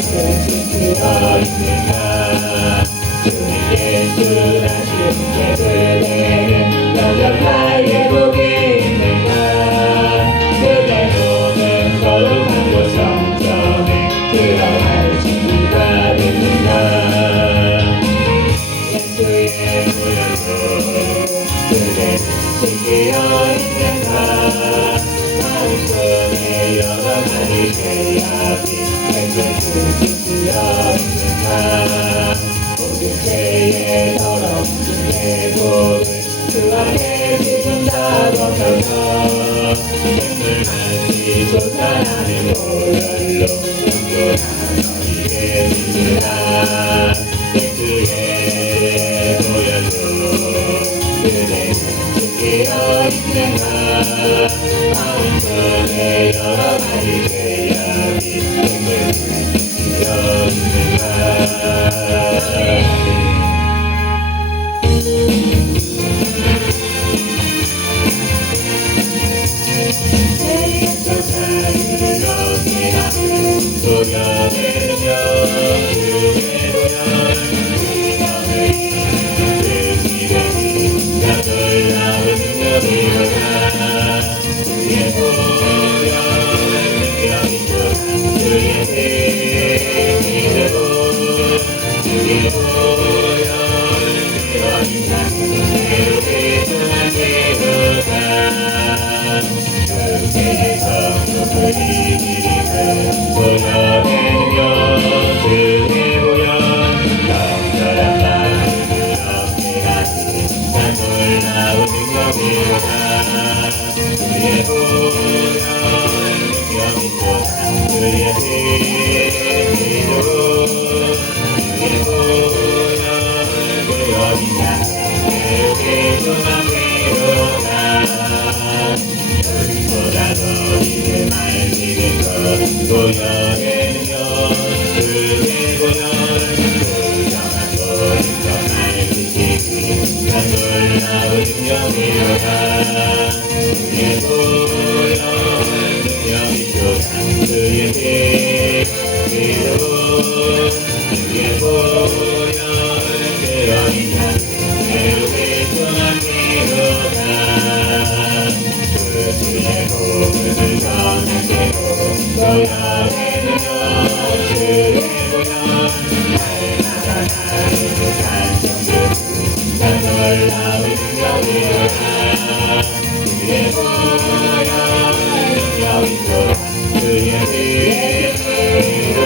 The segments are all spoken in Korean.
지키어 있는가. 주님 예수 다시 예배드리는 여전하게 복이 있는가. 그대로는 거룩한 곳 성전에 들어갈 준비가 됐는가. 예수의 보혈로 그대는 지키어 있는가. 마음속에 영원하리 죄악이 백성을 지키어 있는가. 모든 죄의 더러운 예복을 주 앞에 지금 다 벗어서 백물만이 솟아나는 보혈로 영원한 너희에게 믿으라. 예수의 보혈로 그대는 지키어 있는가. 마음속에 여러 가지 죄악이 백물을 지키어 있는가. 죄에서 자유를 얻게 하는 보혈의 능력 주의 보혈 우리 너를 이루시되니 나 놀라운 능력이로다. 주의 보혈 능력이로다. 주의 피 주의 보혈 능력이로다. 새롭게 통하기로다. 그의 성품을 이기는 보혈의 능력 주의 보혈 영원한 마음을 얻게 하니 난 놀라운 능력이로다. 주의 보혈 능력이로다. 주의 피로 주의 보혈 능력이냐 새롭게 통하기로다. 보다 너희를 말리는 것 보혈의 능력 주의 보혈 부정한 모든 말 지키기 난 놀라운 능력이로다. 주의 보혈 능력이로다. 주의 피로 주의 보혈 능력이냐 새롭게 통하기로다. 주의 복음을 전하시고 보혈의 능력 주의 보혈 날마다 나를 찬송하고 난 놀라운 능력이로다. 주의 보혈 능력이로다. 주의 피로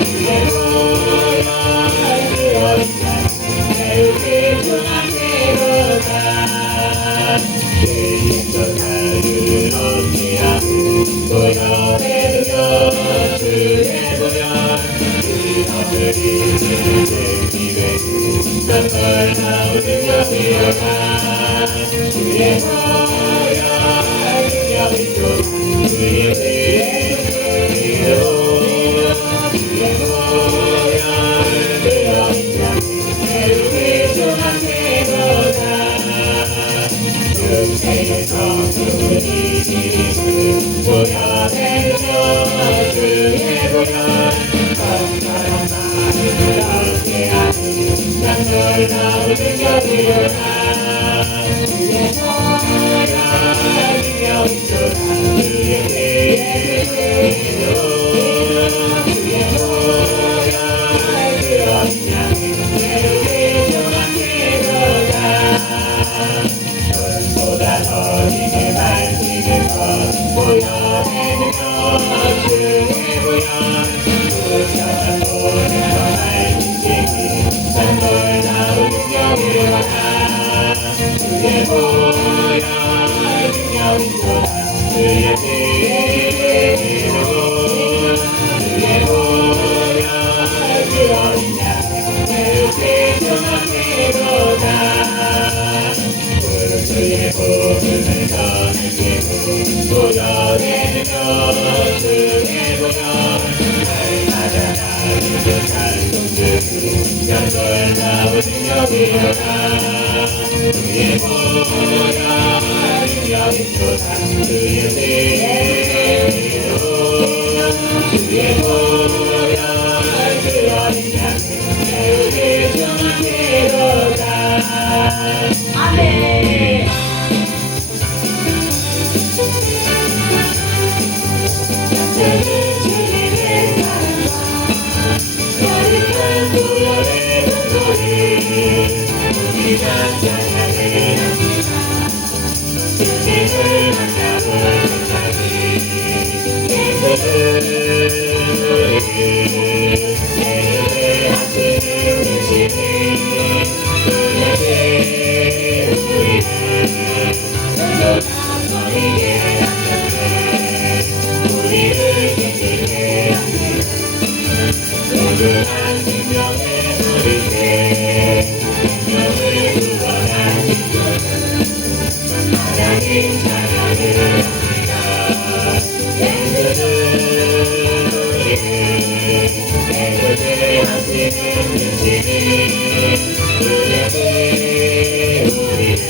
주의 보혈 능력이냐 새롭게 통하기로다. 죄에서 자유를 얻게 하고 보혈의 능력 주의 보혈 우리 너를 이루는 생기되니 난 놀라운 능력이로다. 주의 보혈 능력이로다. 주의 피로 주의 보혈 능력이냐 새롭게 통하기로다. 죄의 성품을 이기는 보혈의 능력 주의 보혈 영원한 마음을 얻게 하니 난 놀라운 능력이로다. 주의 보혈 능력이로다. 주의 피로 주의 보혈 능력이냐 새롭게 통하기로다. 보다 너희를 말리는 것 보혈의 능력 주의 보혈 부정한 모든 말 지키기 난 놀라운 능력이로다. 주의 보혈 능력이로다. 주의 피로 주의 보혈 능력이냐 새롭게 통하기로다. 주의 복음을 전하시고 보혈의 능력 주의 보혈 날마다 나를 찬송하고 난 놀라운 능력이로다. 주의 보혈 능력이로다. 주의 피로 주의 보혈 하시는 신이 우리에게 우리를 너희에게 안전해 우리를 지키게 소중한 생명의 우리께 생명을 구원하신 분 하나님 찬양을 합니다 예수는 우리를 행복해 하시는 신이 우리에게 우리를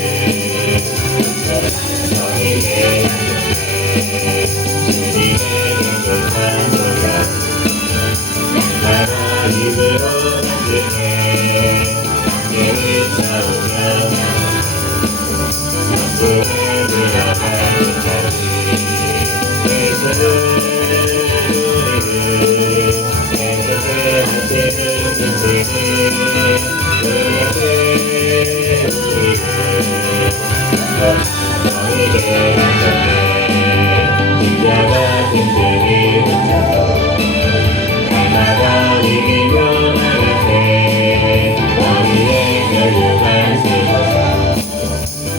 너희에게 안전해 주님의 행복한 도약 하나님으로 나중에 함께 싸우며 천국에 들어갈 때까지 예수는 우리를 행복해 하시는 분이니 우리에게 우리를 너희에게 안전해 십자가 힘들이 붙잡고 날마다 이기며 나가세 너희의 멸류관 쓰고서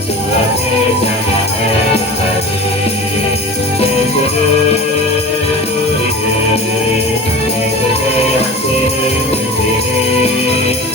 주 앞에 찬양할 때까지 예수는 우리를 행복해 하시는 분이니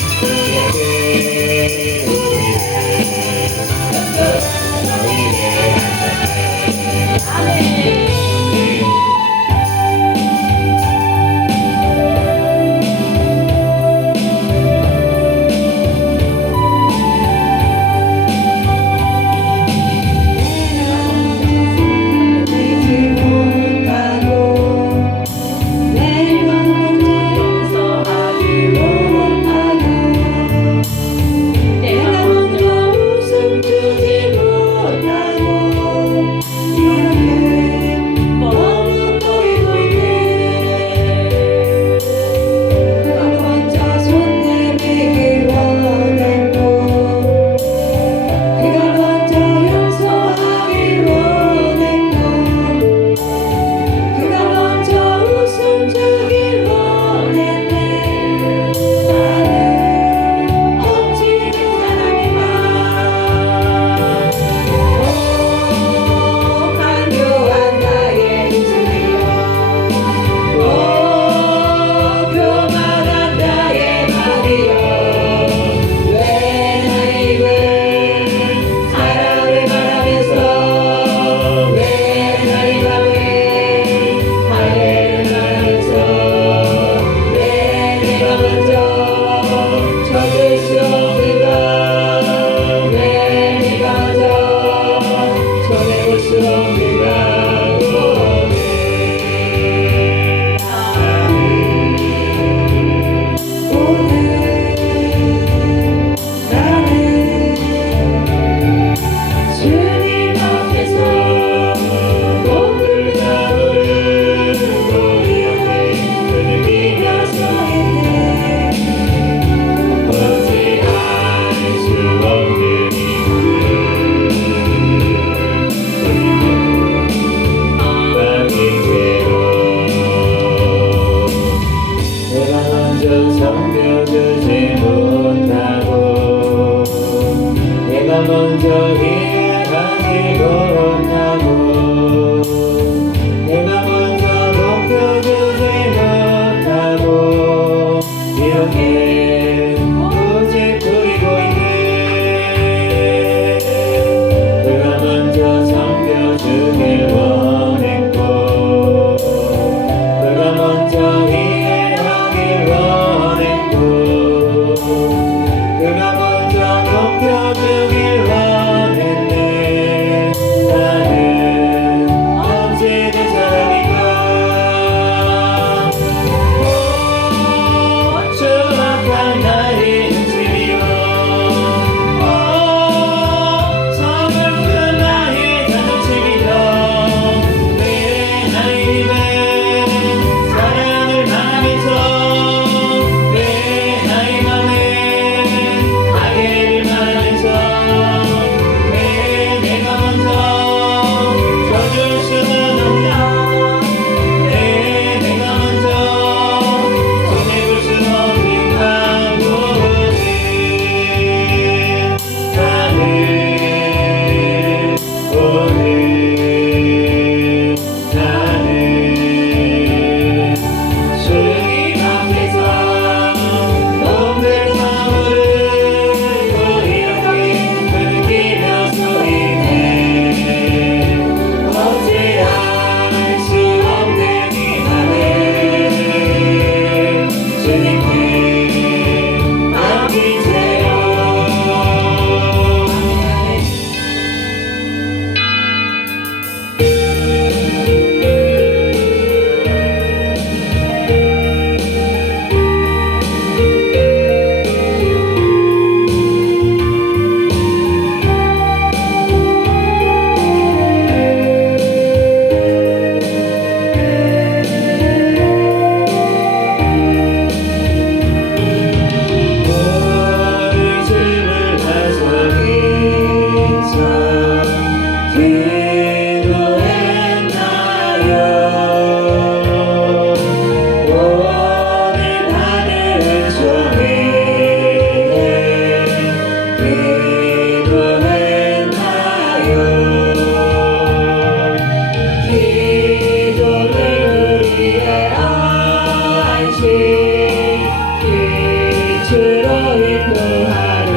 빛으로 인도하리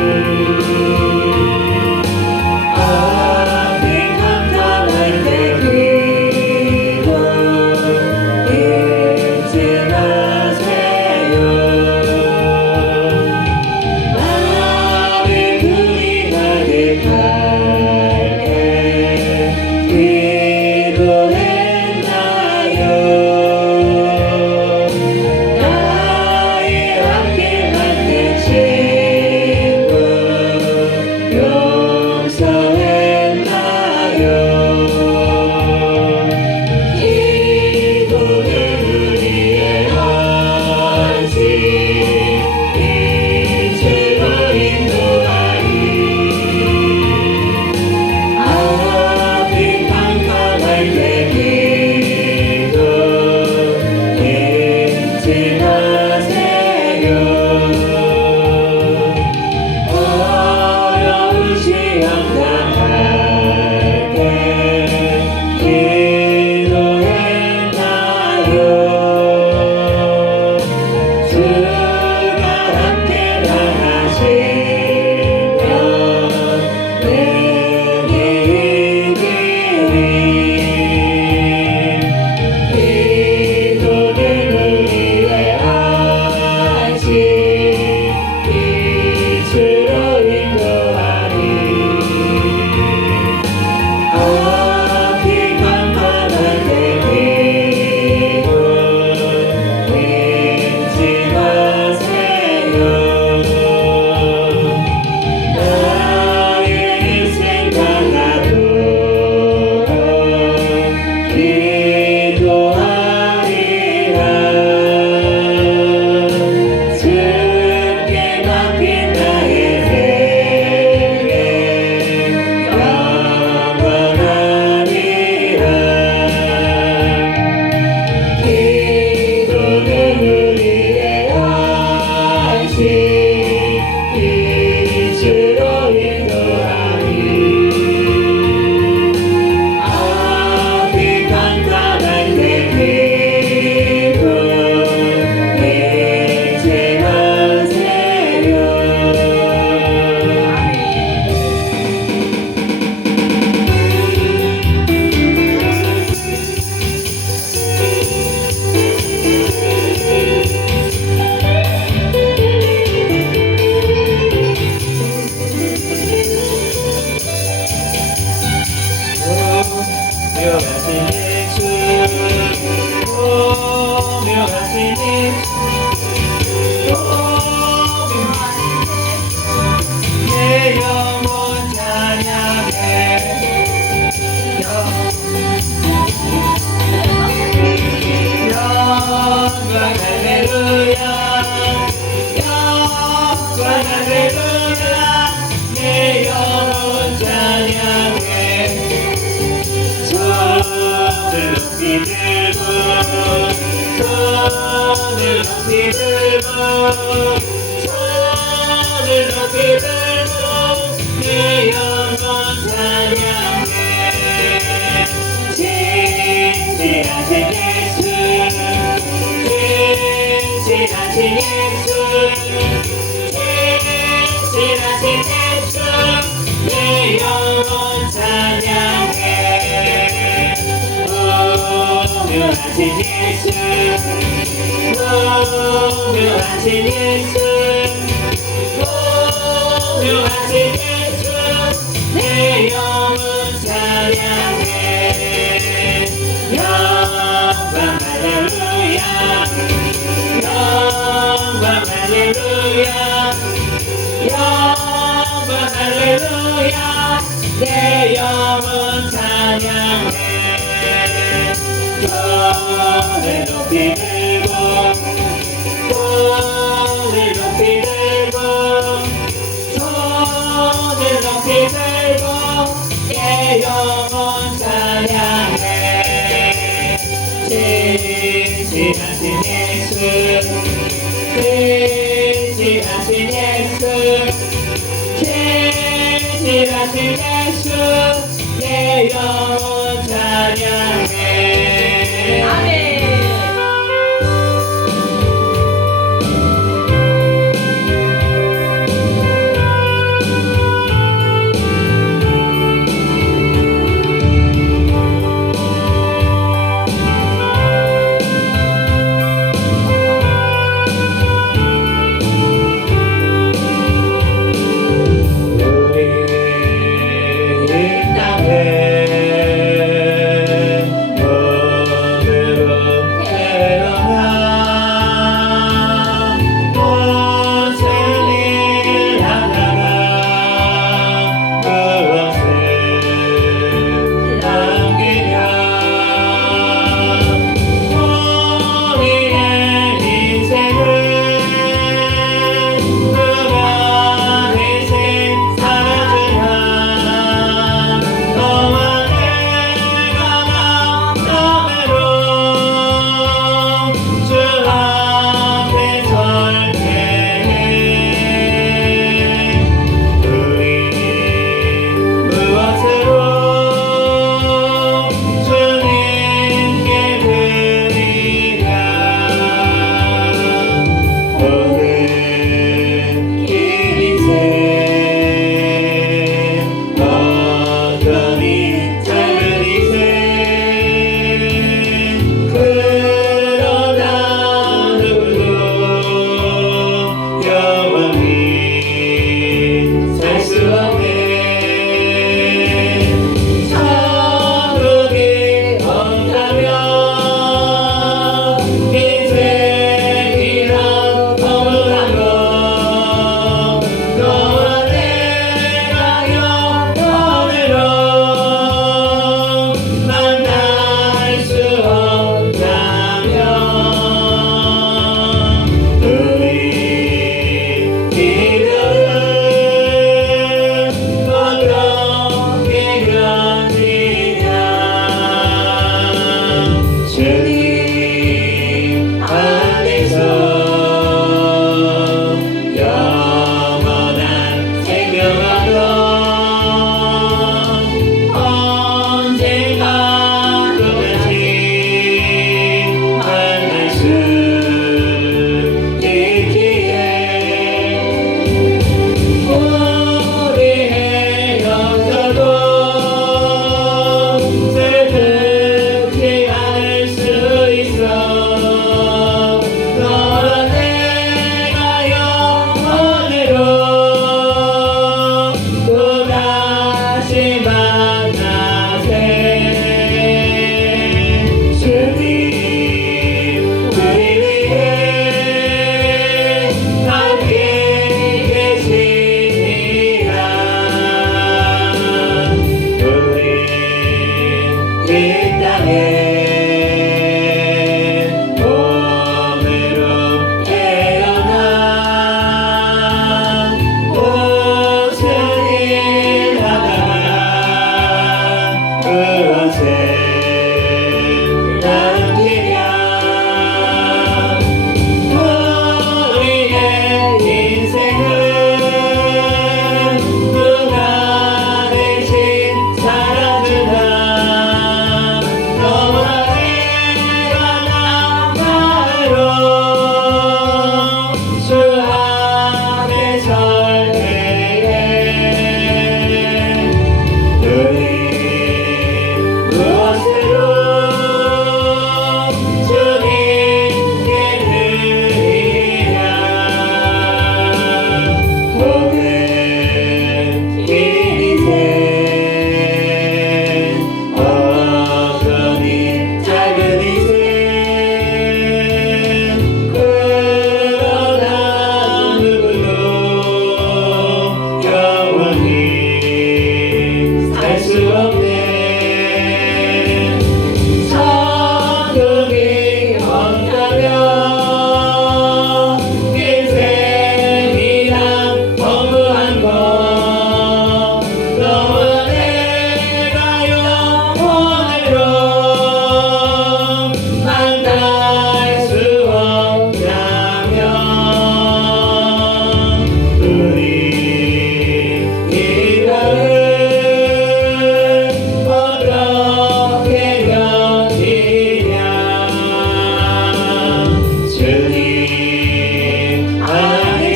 어디 깜깜할 때 기도 잊지 마세요 마음이 불이 가득할 때 기도했나요 나의 함께 만든 친구 용서했나요 기도는 우리의 안식 빛으로 인도하리 앞이 깜깜할 때 기도 잊지 마세요 어려운 시험 당할 때 기도했나요 주가 함께 나가시면 능히 이기리 기도는 우리의 안식 빛으로 인도하리 앞이 깜깜할 때 기도 잊지 마세요 나의 인생 바라도록 기도하리라 주께 맡긴 나의 생애 영원하리라 기도는 우리의 안식 빛으로 인도하리 앞이 깜깜할 때 기도 잊지 마세요 묘하신 예수 묘하신 예수 내 영혼 찬양해 영광 할렐루야 영광 할렐루야 내 영혼 찬양해 손을 높이 들고 손을 높이 들고 손을 높이 들고 내 영혼 찬양해 진실하신 예수 진실하신 예수 진실하신 예수 내 영혼 찬양해 묘하신 예수 묘하신 예수 묘하신 예수 내 영혼 찬양해 영광 할렐루야 영광 할렐루야 영광 할렐루야 내 영혼 찬양해 손을 높이 들고 손을 높이 들고 손을 높이 들고 내 영혼 찬양해 진실하신 예수 진실하신 예수 진실하신 예수 내 영혼 찬양해 아멘.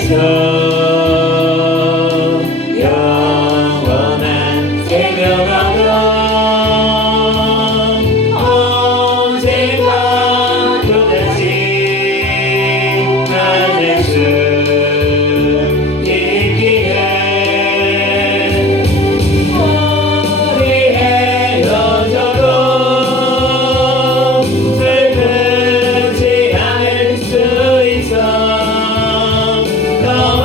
예수 영원한 생명하여 언제나 끝없이 난 예수 있기에 우리 헤어져도 슬프지 않을 수 있어 너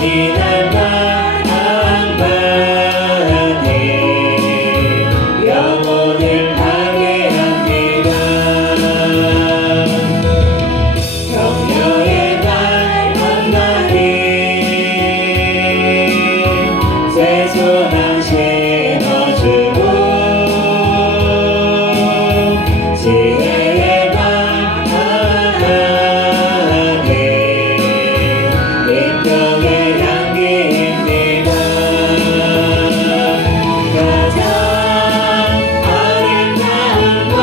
잔인한 말 한마디 영혼을 파괴합니다. 격려의 말 한마디 새 소망 심어주고 지혜의 말 한마디 인격의 향기입니다. 가장 아름다운 건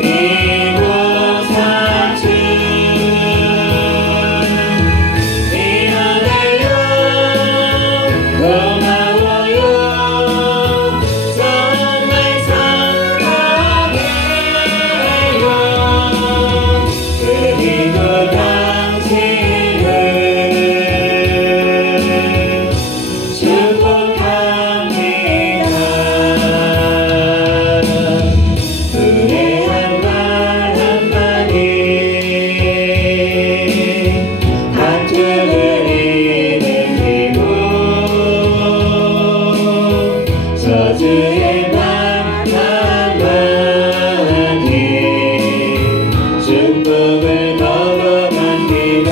미국 사춘 미안해요 고마워요 정말 사랑해요 그리고 당신을 축복합니다. 의뢰한 말 한마디 다툼을 일으키고 저주의 말 한마디 축복을 거둬갑니다.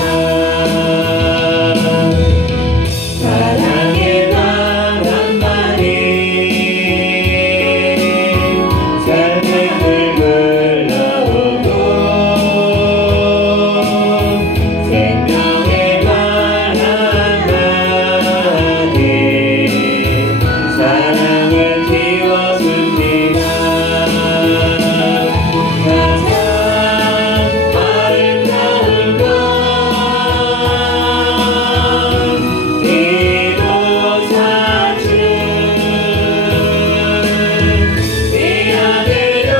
사랑의 말 한마디 설렘을 불러오고 생명의 말 한마디 사랑을 키워줍니다. 가장 아름다운 건 미국 사춘 미안해요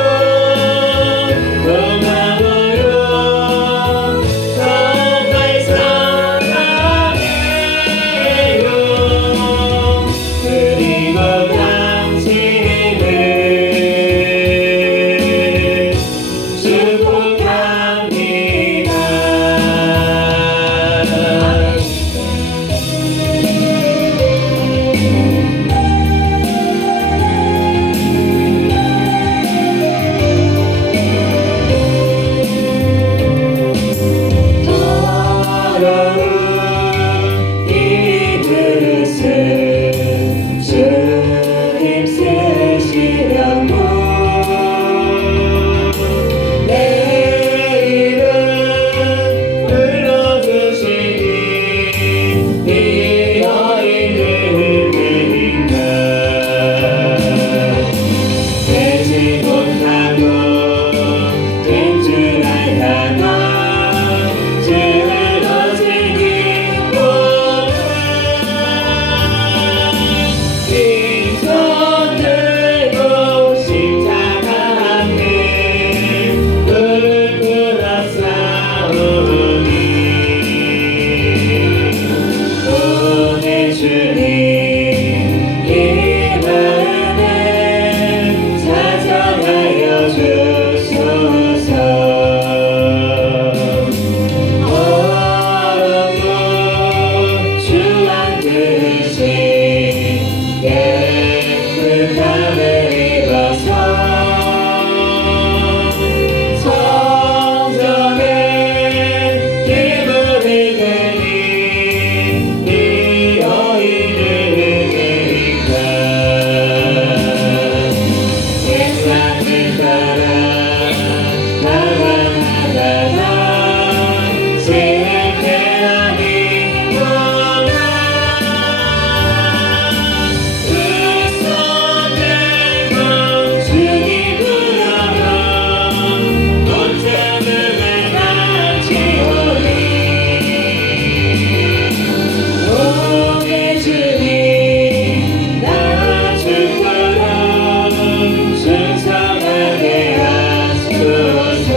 고마워요 정말 사랑해요 그리고 당신을 축복합니다. 더러운 이 그릇을 주님 쓰시려고 내 이름 불러주시니 이 여인을 되지 못하고 된 줄 알다가 쓰러지기 몸은 빈손 들고 십자가 앞에 무릎 꿇었사오니 오늘 주님 이 마음을 사정하여 주소서. 어렵고 주한 듯이 깨끗함을 입어서 성전에 기물이 되니 이 여인을 위니까 세상을 따라 나가다가 실패하니 원한 그 손을 멈추기 부러워 못 참음을 가지오니 오늘 주님 나 죽도록 순성하게 하소서.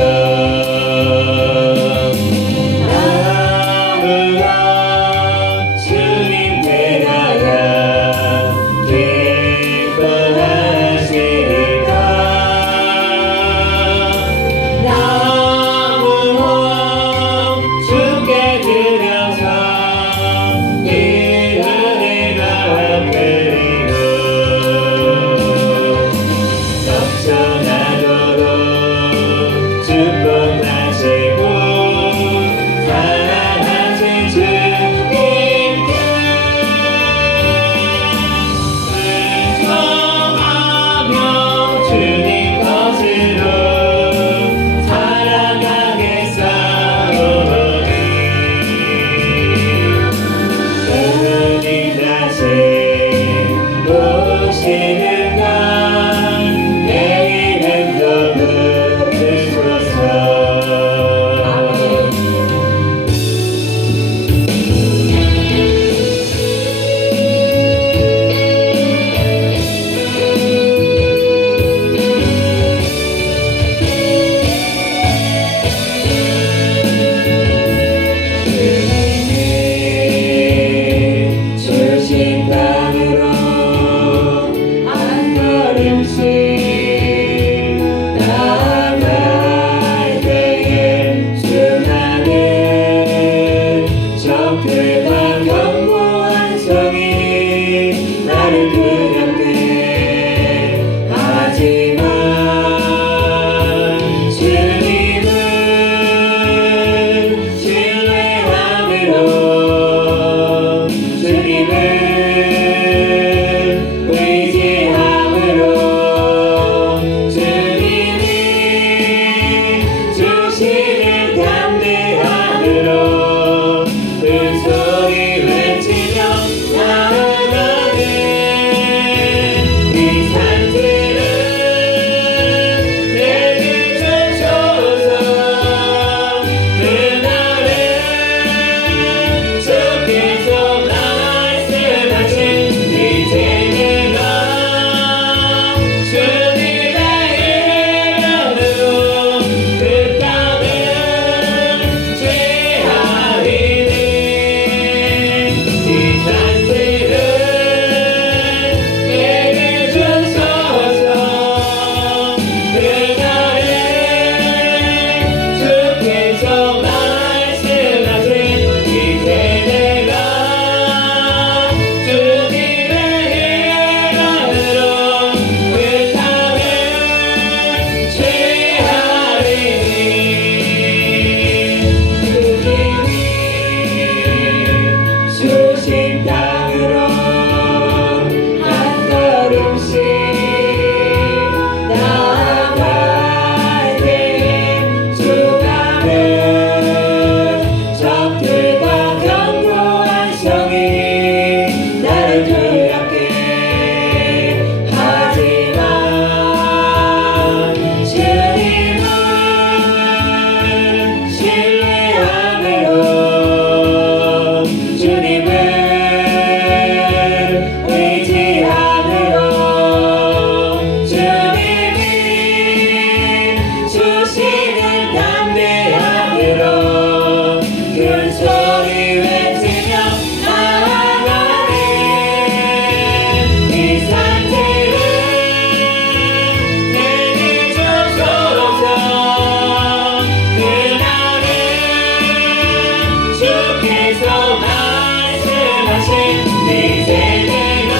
세대가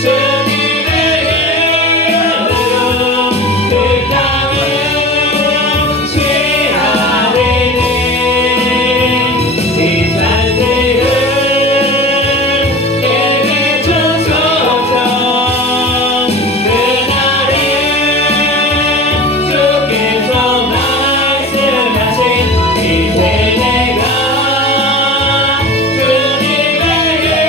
주님의 이름으로 그 땅을 취하리니 이 산들을 내게 주소서 그날에 주께서 말씀하신 이 세대가 주님의 이름으로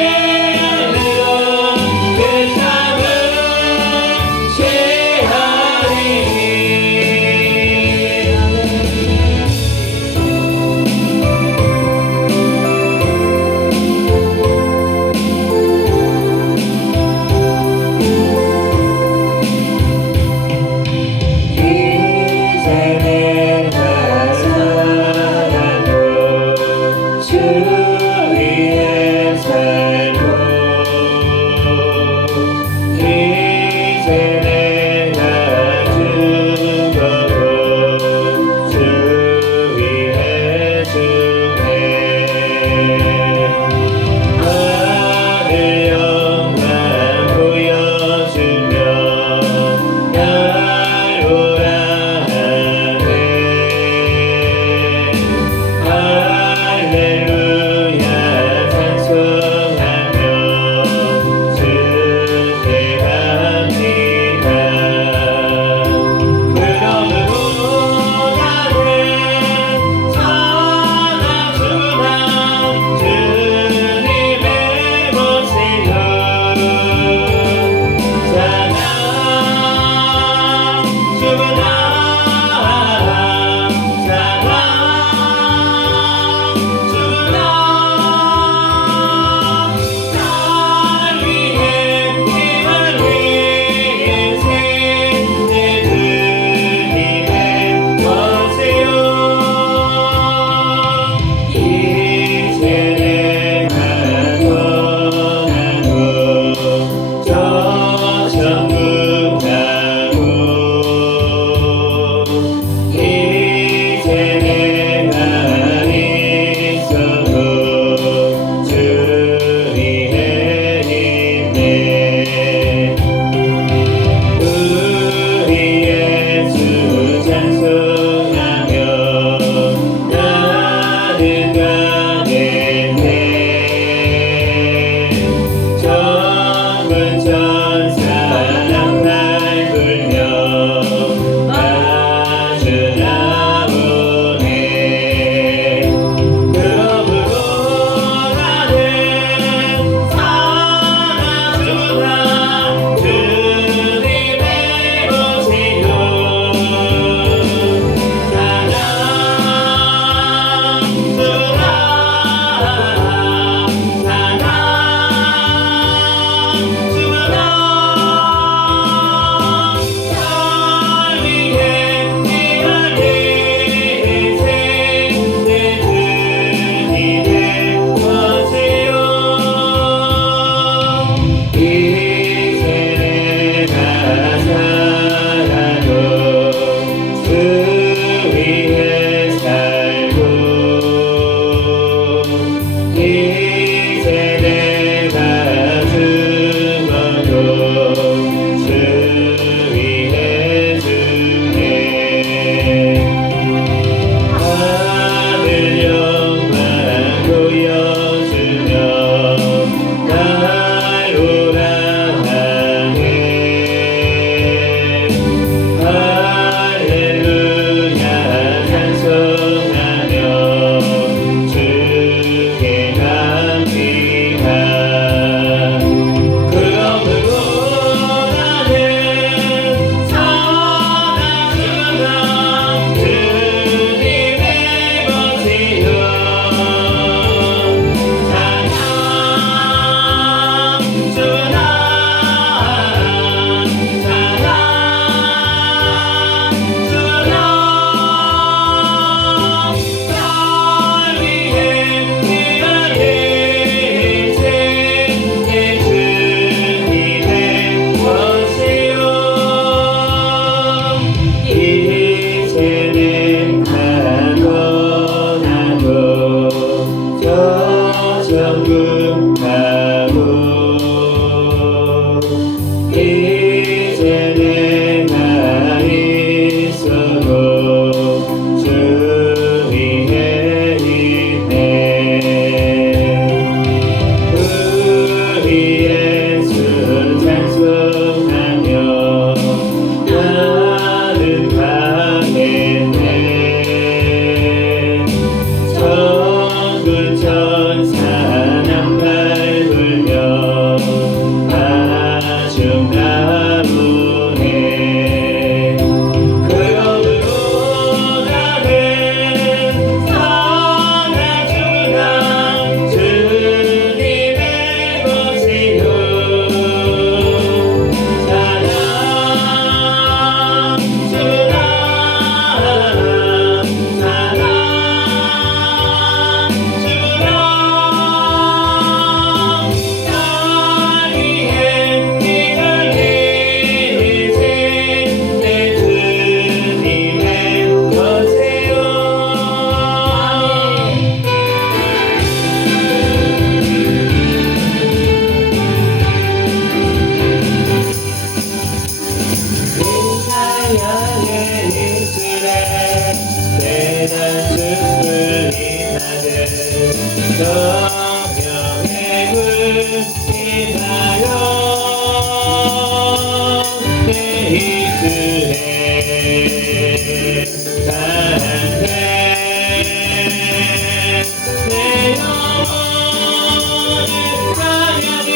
내 영혼의 찬양이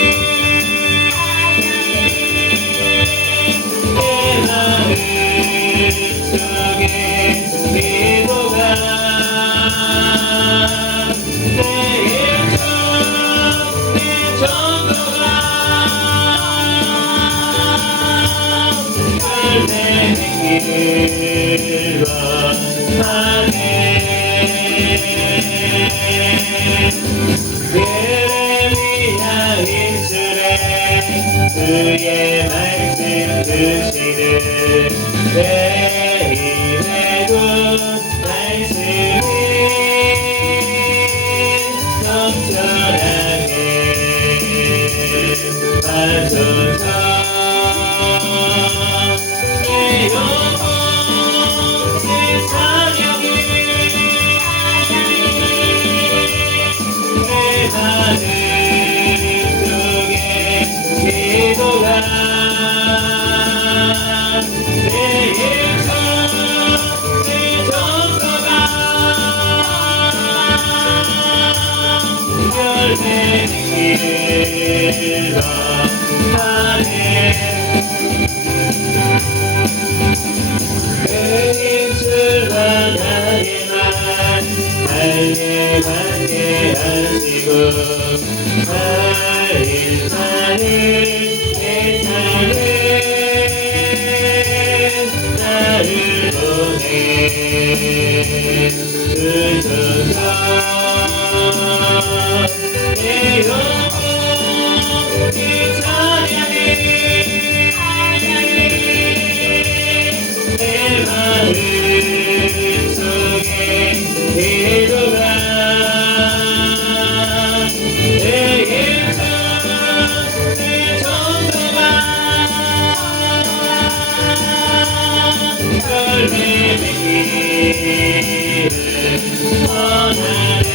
내 마음 속에 기도가 내 일터 내 전도가 열매의 길과 하네 예레미야 이스라엘 그의 말씀 드시는 내 입에 둔 말씀이 넘쳐나게 하소서 내 영혼의 찬양이 내 마음 속에 기도가 내 일터 내 전도가 열매의 길과 하네 내 입술과 나의 말 달려가게 하시고 살인하는 내 삶에 나를 보내 주소서 내 영혼이 찬양해 내 마음 속에 기도가 내 일터 내 전도가 열매의 길을 원하네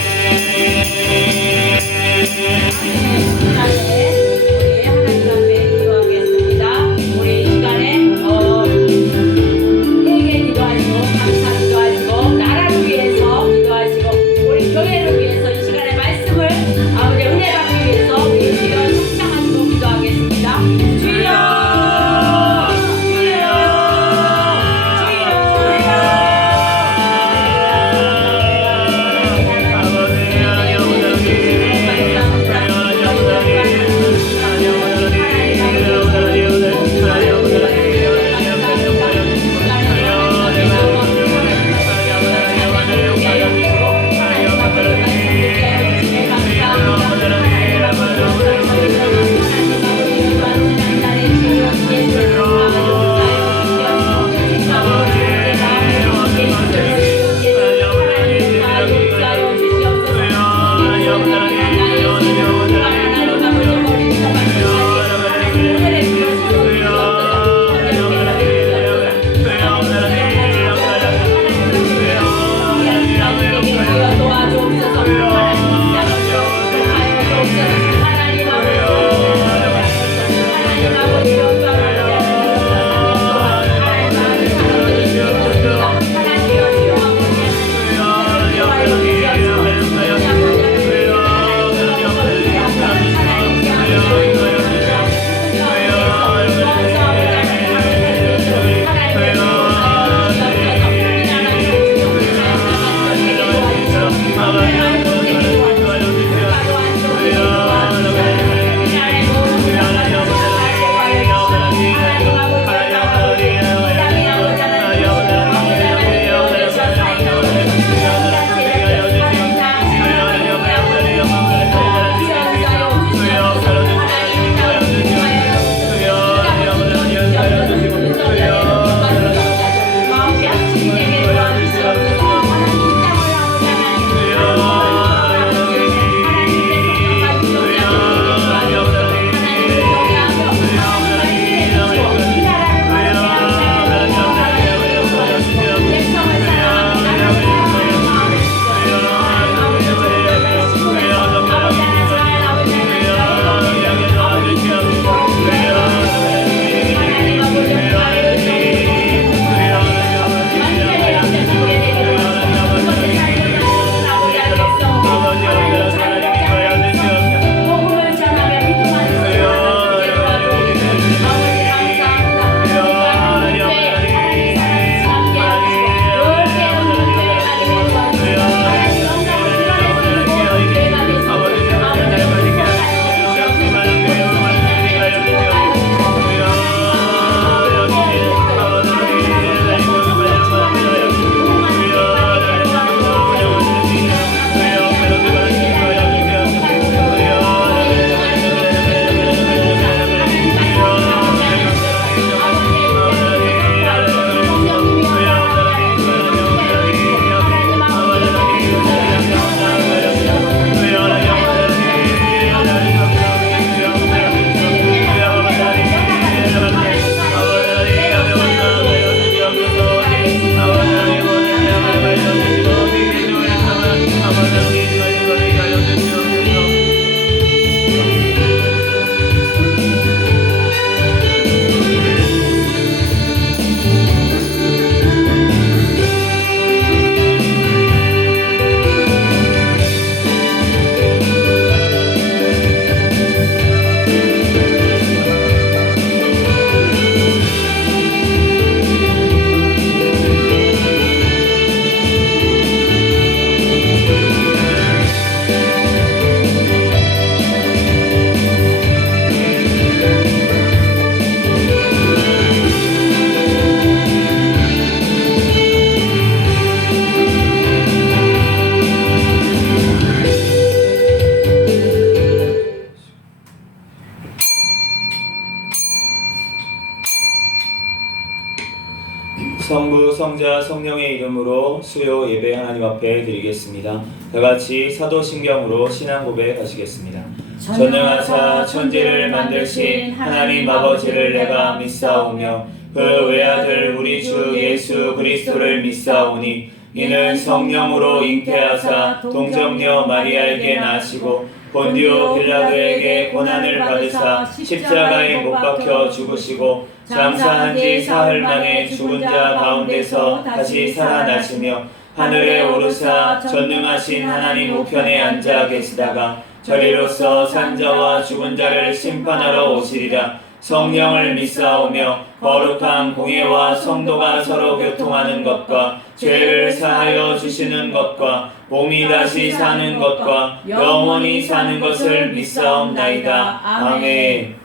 성부, 성자, 성령의 이름으로 수요 예배 하나님 앞에 드리겠습니다. 다같이 사도신경으로 신앙 고백하시겠습니다. 전능하사 천지를 만드신 하나님 아버지를 내가 믿사오며 그 외아들 우리 주 예수 그리스도를 믿사오니 이는 성령으로 잉태하사 동정녀 마리아에게 나시고 본디오 빌라도에게 고난을 받으사 십자가에 못 박혀 죽으시고 장사한 지 사흘 만에 죽은 자 가운데서 다시 살아나시며 하늘에 오르사 전능하신 하나님 우편에 앉아 계시다가 저리로서 산자와 죽은 자를 심판하러 오시리라. 성령을 믿사오며 거룩한 공예와 성도가 서로 교통하는 것과 죄를 사하여 주시는 것과 몸이 다시 사는 것과 영원히 사는 것을 믿사옵나이다. 아멘.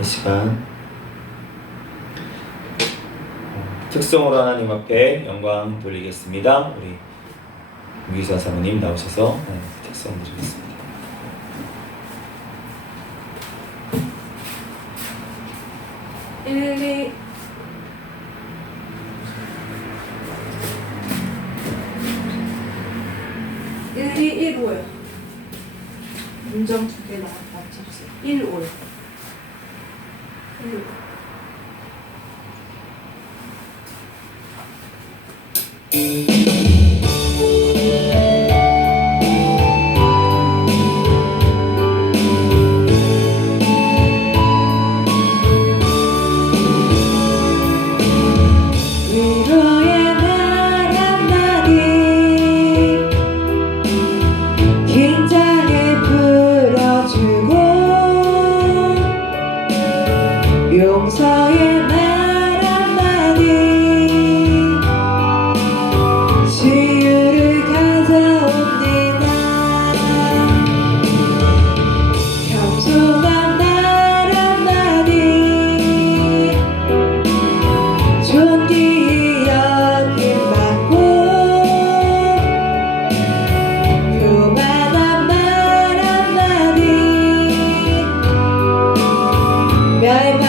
이 시간 특성으로 하나님 앞에 영광 돌리겠습니다. 우리 유기사 사모님 나오셔서 특성 드리겠습니다. 일일이 일오요. 문정 2개 맞춰주세요. 1올. 1올. 용서의 말 한마디 치유를 가져옵니다. 겸손한 말 한마디 존귀히 여김받고 교만한 말 한마디 멸망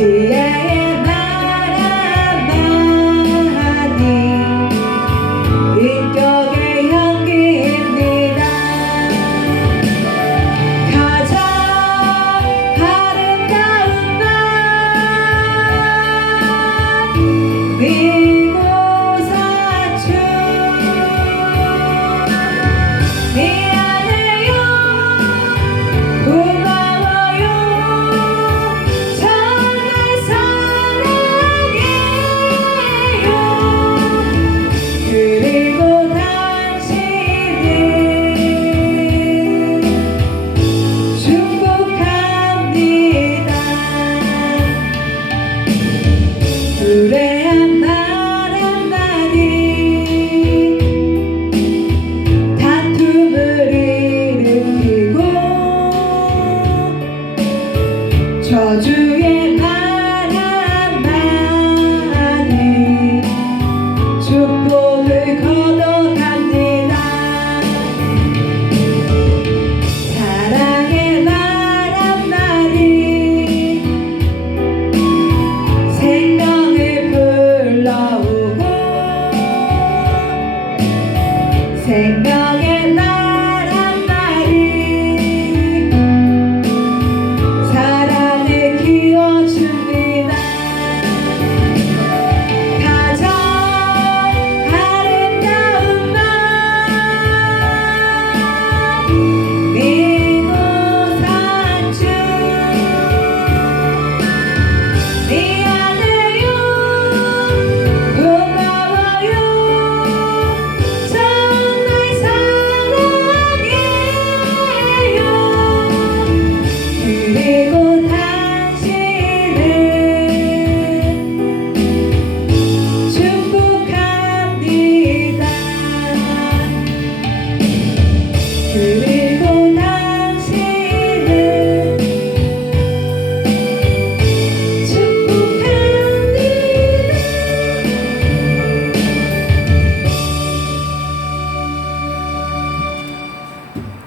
지혜의 말 한마디 인격의 향기입니다. 가장 아름다운 말 미고 사춘 미안해요 고마워요 무례한 말 한마디 다툼을 일으키고 저주의 말 한마디 축복을 거둬갑니다. 사랑의 말 한마디 생명의 나란 말이 사랑을 키워줍니다. 가장 아름다운 말 미고산주 미안해요 고마워요 정말 사랑해요. 그리고 당신을 축복합니다. 그리고 당신을 축복합니다.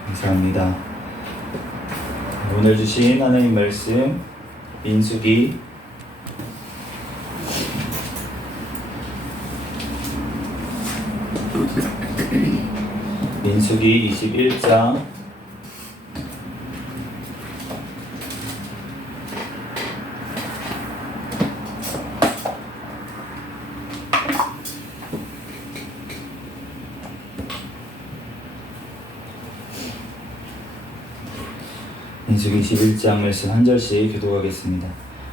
감사합니다. 오늘 주신 하나님 말씀 민수기 21장 21장 말씀 한 절씩 교독하겠습니다.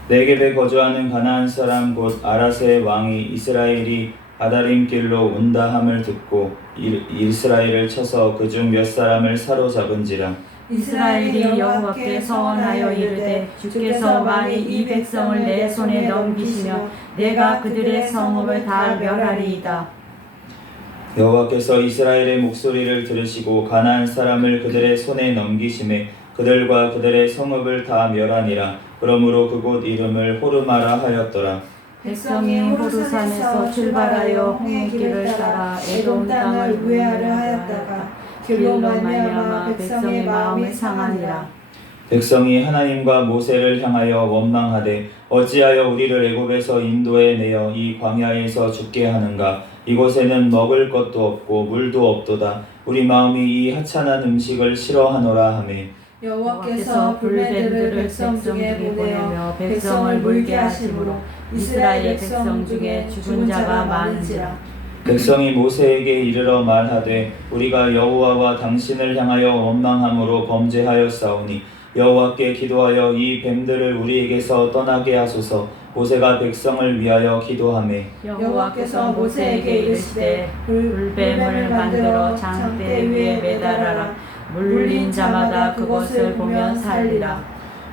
네겝에 거주하는 가나안 사람 곧 아라세의 왕이 이스라엘이 아다림 길로 온다 함을 듣고 이스라엘을 쳐서 그중 몇 사람을 사로잡은지라. 이스라엘이 여호와께 서원하여 이르되 주께서 만일 이 백성을 내 손에 넘기시면 내가 그들의 성읍을 다 멸하리이다. 여호와께서 이스라엘의 목소리를 들으시고 가나안 사람을 그들의 손에 넘기심에 그들과 그들의 성읍을 다 멸하니라. 그러므로 그곳 이름을 호르마라 하였더라. 백성이 호르산에서 출발하여 홍해길을 따라 에돔 땅을 우회하려 하였다가 길로 말미암아 백성의 마음이 상하니라. 백성이 하나님과 모세를 향하여 원망하되 어찌하여 우리를 애굽에서 인도해 내어 이 광야에서 죽게 하는가. 이곳에는 먹을 것도 없고 물도 없도다. 우리 마음이 이 하찮은 음식을 싫어하노라 하매. 여호와께서 불뱀들을 백성 중에 보내며 백성을 물게 하심으로 이스라엘 백성 중에 죽은 자가 많은지라. 백성이 모세에게 이르러 말하되 우리가 여호와와 당신을 향하여 원망함으로 범죄하였사오니 여호와께 기도하여 이 뱀들을 우리에게서 떠나게 하소서. 모세가 백성을 위하여 기도하매 여호와께서 모세에게 이르시되 불뱀을 만들어 장대 위에 매달아라. 물린 자마다 그것을 보면 살리라.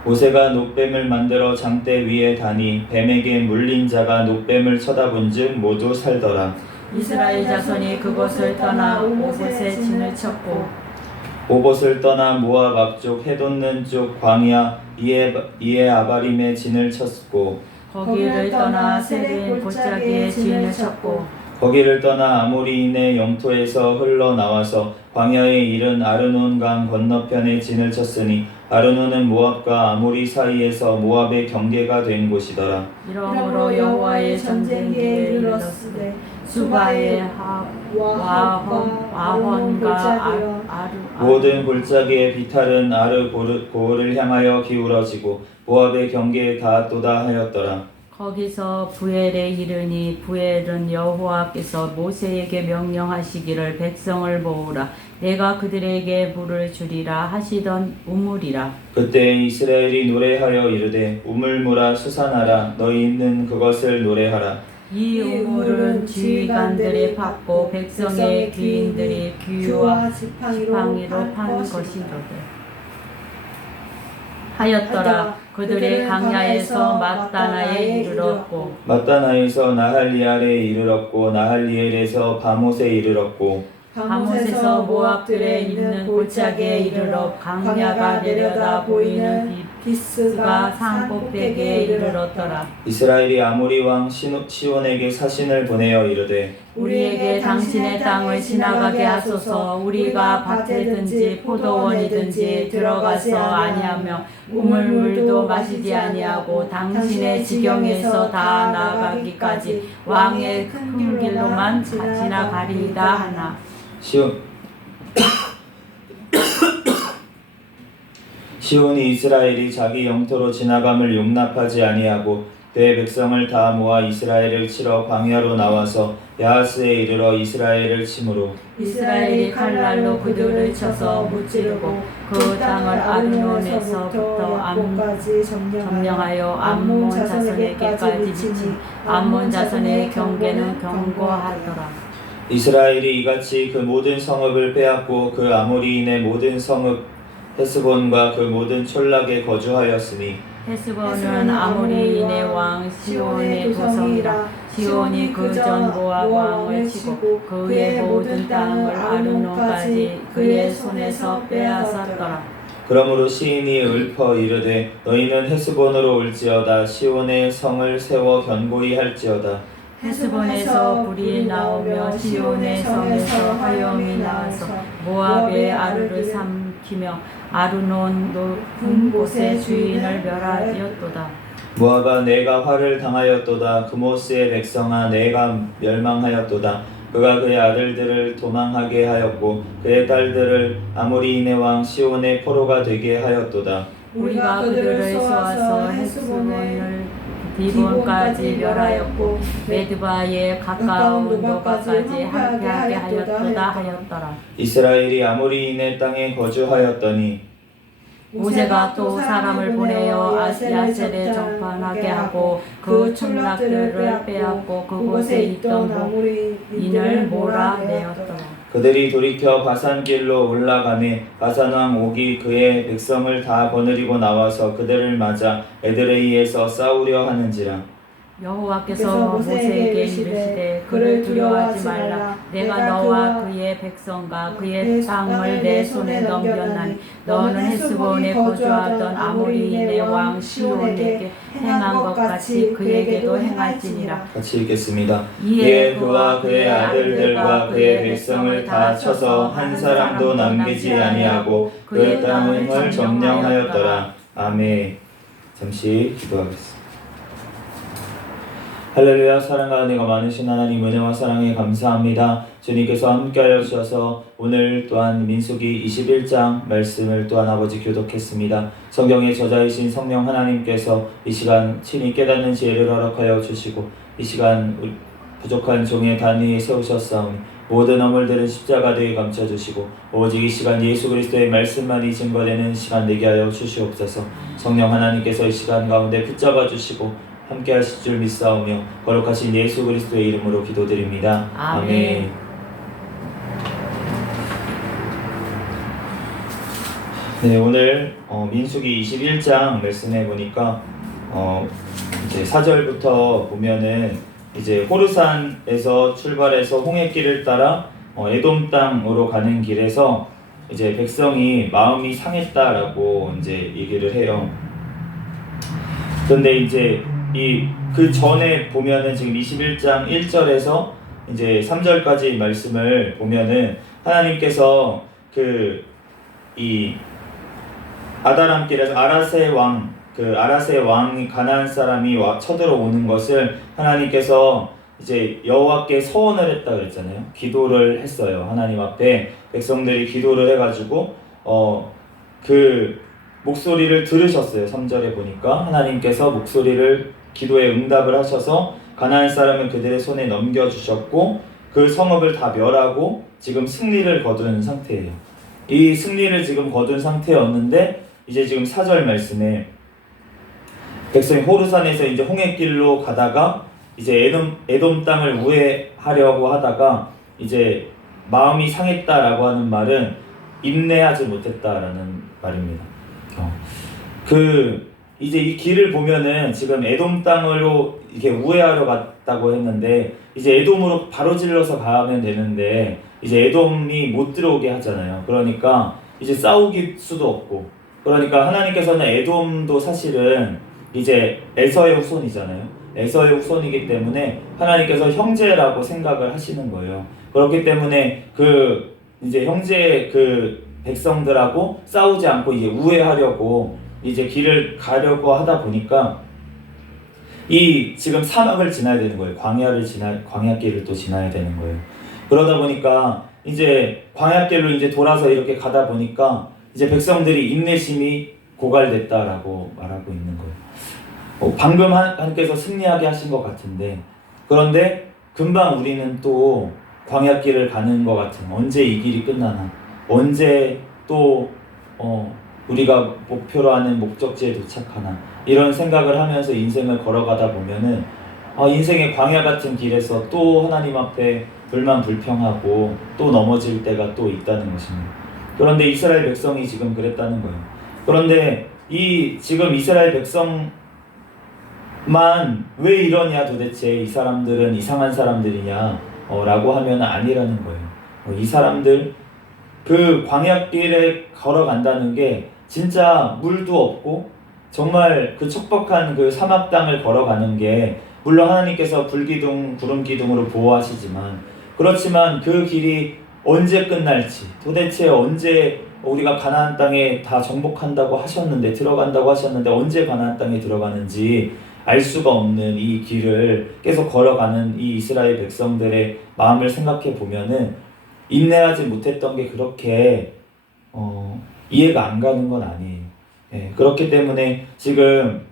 모세가 놋뱀을 만들어 장대 위에 다니 뱀에게 물린 자가 놋뱀을 쳐다본즉 모두 살더라. 이스라엘 자손이 그곳을 떠나 오봇에 진을 쳤고 오봇을 떠나 모압 앞쪽 해돋는 쪽 광야 이에 아바림에 진을 쳤고 거기를 떠나 세린 골짜기에 진을 쳤고 거기를 떠나 아모리인의 영토에서 흘러나와서 광야에 이른 아르논 강 건너편에 진을 쳤으니 아르논은 모압과 아모리 사이에서 모압의 경계가 된 곳이더라. 이러므로 여호와의 전쟁기에 이르렀으되 수바의 와헌과 모든 골짜기의 비탈은 아르 고을을 향하여 기울어지고 모압의 경계에 닿았도다 하였더라. 거기서 부엘에 이르니 부엘은 여호와께서 모세에게 명령하시기를 백성을 모으라 내가 그들에게 물을 주리라 하시던 우물이라. 그때 이스라엘이 노래하여 이르되 우물물아 수산하라 너희 있는 그것을 노래하라. 이 우물은 지휘관들이 팠고 백성의 귀인들이 규와 지팡이로 판 것이로되 하였더라. 그들의 강야에서 막다나에 이르렀고 막다나에서 나할리알에 이르렀고 나할리엘에서 바못에 이르렀고 바못에서 모압들에 있는 골짜기에 이르러 강야가 내려다 보이는 비스가 산 꼭대기에 이르렀더라. 이스라엘이 아모리 왕 시온에게 사신을 보내어 이르되 우리에게 당신의 땅을 지나가게 하소서. 우리가 밭에든지 포도원이든지 들어가서 아니하며 우물물도 마시지 아니하고 당신의 지경에서 다 나아가기까지 왕의 큰 길로만 지나가리이다 하나. 시온이 이스라엘이 자기 영토로 지나감을 용납하지 아니하고 그의 백성을 다 모아 이스라엘을 치러 광야로 나와서 야하스에 이르러 이스라엘을 치므로 이스라엘이 칼날로 그들을 쳐서 무찌르고 그 땅을 아르논에서부터 암까지 점령하여 암몬 자손에게까지 미치니 암몬 자손의 경계는 견고하더라. 이스라엘이 이같이 그 모든 성읍을 빼앗고 그 아모리인의 모든 성읍 헤스본과 그 모든 촌락에 거주하였으니 헤스본은 아모리인의 왕 시온의 도성이라. 시온이 그 전 모압 왕을 치고 그의 모든 땅을 아르논까지 그의 손에서 빼앗았더라. 그러므로 시인이 읊어 이르되 너희는 헤스본으로 올지어다 시온의 성을 세워 견고히 할지어다. 헤스본에서 불이 나오며 시온의 성에서 화염이 나와서 모압의 아르를 삼키며 아르논 높은 곳의 주인을 멸하였도다. 모압아 내가 화를 당하였도다. 그모스의 백성아 내가 멸망하였도다. 그가 그의 아들들을 도망하게 하였고 그의 딸들을 아모리인의 왕 시온의 포로가 되게 하였도다. 우리가 그들을 쏘아서 헤스본을 디본까지 멸하였고 메드바에 가까운 노바까지 함께하게 하였도다 하였더라. 이스라엘이 아모리인의 땅에 거주하였더니 모세가 또 사람을 보내어 야셀에 정판하게 하고 그 촌락들을 빼앗고 그곳에 있던 모인을 몰아내었더라. 그들이 돌이켜 바산길로 올라가매 바산왕 옥이 그의 백성을 다 거느리고 나와서 그들을 맞아 에드레이에서 싸우려 하는지라. 여호와께서 모세에게 이르시되 그를 두려워하지 말라. 내가 너와 그의 백성과 그의 땅을 내 손에 넘겼나니 너는 헤스본에 거주하던 아모리인의 왕 시온에게 행한 것 같이 그에게도 행할지니라. 같이 읽겠습니다. 이에 그와 그의 아들들과 그의 백성을 다 쳐서 한 사람도 남기지 아니하고 그의 땅을 점령하였더라. 아멘. 잠시 기도하겠습니다. 할렐루야. 사랑과 은혜가 많으신 하나님 은혜와 사랑에 감사합니다. 주님께서 함께하여 주셔서 오늘 또한 민수기 21장 말씀을 또한 아버지 교독했습니다. 성경의 저자이신 성령 하나님께서 이 시간 친히 깨닫는 지혜를 허락하여 주시고 이 시간 부족한 종의 단 위에 세우셨사오니 모든 허물들은 십자가대에 감춰주시고 오직 이 시간 예수 그리스도의 말씀만이 증거되는 시간 되게 하여 주시옵소서. 성령 하나님께서 이 시간 가운데 붙잡아 주시고 함께 하실 줄 믿사오며 거룩하신 예수 그리스도의 이름으로 기도드립니다. 아멘. 네, 오늘 민수기 21장 말씀해 보니까 이제 4절부터 보면은 이제 호르산에서 출발해서 홍해길을 따라 에돔 땅으로 가는 길에서 이제 백성이 마음이 상했다라고 이제 얘기를 해요. 그런데 이제 그 전에 보면은 지금 21장 1절에서 이제 3절까지 말씀을 보면은 하나님께서 이 아다람길에서 아라세 왕이 가나안 사람이 쳐들어오는 것을 하나님께서 이제 여호와께 서원을 했다 그랬잖아요. 기도를 했어요. 하나님 앞에 백성들이 기도를 해가지고 그 목소리를 들으셨어요. 3절에 보니까 하나님께서 기도에 응답을 하셔서 가나안 사람은 그들의 손에 넘겨주셨고 그 성읍을 다 멸하고 지금 승리를 거둔 상태예요. 이 승리를 지금 거둔 상태였는데 이제 지금 4절 말씀에 백성이 호르산에서 이제 홍해길로 가다가 이제 에돔 땅을 우회하려고 하다가 이제 마음이 상했다라고 하는 말은 인내하지 못했다라는 말입니다. 이제 이 길을 보면은 지금 에돔 땅으로 이렇게 우회하러 갔다고 했는데 이제 에돔으로 바로 질러서 가면 되는데 이제 에돔이 못 들어오게 하잖아요. 그러니까 이제 싸우길 수도 없고 그러니까 하나님께서는 에돔도 사실은 이제 에서의 후손이잖아요. 에서의 후손이기 때문에 하나님께서 형제라고 생각을 하시는 거예요. 그렇기 때문에 이제 형제 백성들하고 싸우지 않고 이제 우회하려고 이제 길을 가려고 하다 보니까 지금 사막을 지나야 되는 거예요. 광야길을 또 지나야 되는 거예요. 그러다 보니까 이제 광야길로 이제 돌아서 이렇게 가다 보니까 이제 백성들이 인내심이 고갈됐다라고 말하고 있는 거예요. 방금 하나님께서 승리하게 하신 것 같은데, 그런데 금방 우리는 또 광야길을 가는 것 같은, 언제 이 길이 끝나나, 언제 또 우리가 목표로 하는 목적지에 도착하나, 이런 생각을 하면서 인생을 걸어가다 보면은 인생의 광야 같은 길에서 또 하나님 앞에 불만불평하고 또 넘어질 때가 또 있다는 것입니다. 그런데 이스라엘 백성이 지금 그랬다는 거예요. 그런데 지금 이스라엘 백성만 왜 이러냐, 도대체 이 사람들은 이상한 사람들이냐 라고 하면 아니라는 거예요. 이 사람들 그 광야길에 걸어간다는 게 진짜 물도 없고 정말 그 척박한 그 사막 땅을 걸어가는 게, 물론 하나님께서 불기둥 구름기둥으로 보호하시지만, 그렇지만 그 길이 언제 끝날지, 도대체 언제 우리가 가나안 땅에 다 정복한다고 하셨는데, 들어간다고 하셨는데 언제 가나안 땅에 들어가는지 알 수가 없는 이 길을 계속 걸어가는 이 이스라엘 백성들의 마음을 생각해 보면은 인내하지 못했던 게 그렇게 이해가 안 가는 건 아니에요. 그렇기 때문에 지금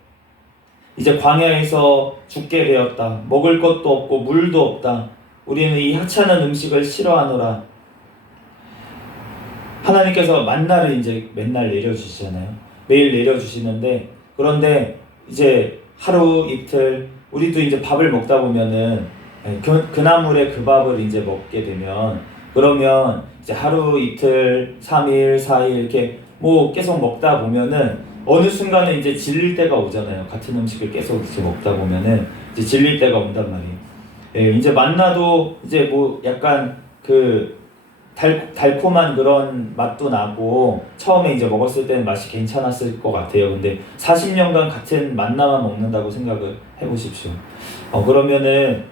이제 광야에서 죽게 되었다, 먹을 것도 없고 물도 없다, 우리는 이 하찮은 음식을 싫어하노라. 하나님께서 만나를 이제 맨날 내려주시잖아요. 매일 내려주시는데, 그런데 이제 하루 이틀 우리도 이제 밥을 먹다 보면은 그 나물에 그 밥을 이제 먹게 되면, 그러면 이제 하루 이틀 3일 4일 이렇게 뭐 계속 먹다 보면은 어느 순간에 이제 질릴 때가 오잖아요. 같은 음식을 계속 이제 먹다 보면은 이제 질릴 때가 온단 말이에요. 이제 만나도 이제 뭐 약간 그 달콤한 그런 맛도 나고 처음에 이제 먹었을 때는 맛이 괜찮았을 것 같아요. 근데 40년간 같은 만나만 먹는다고 생각을 해보십시오. 그러면은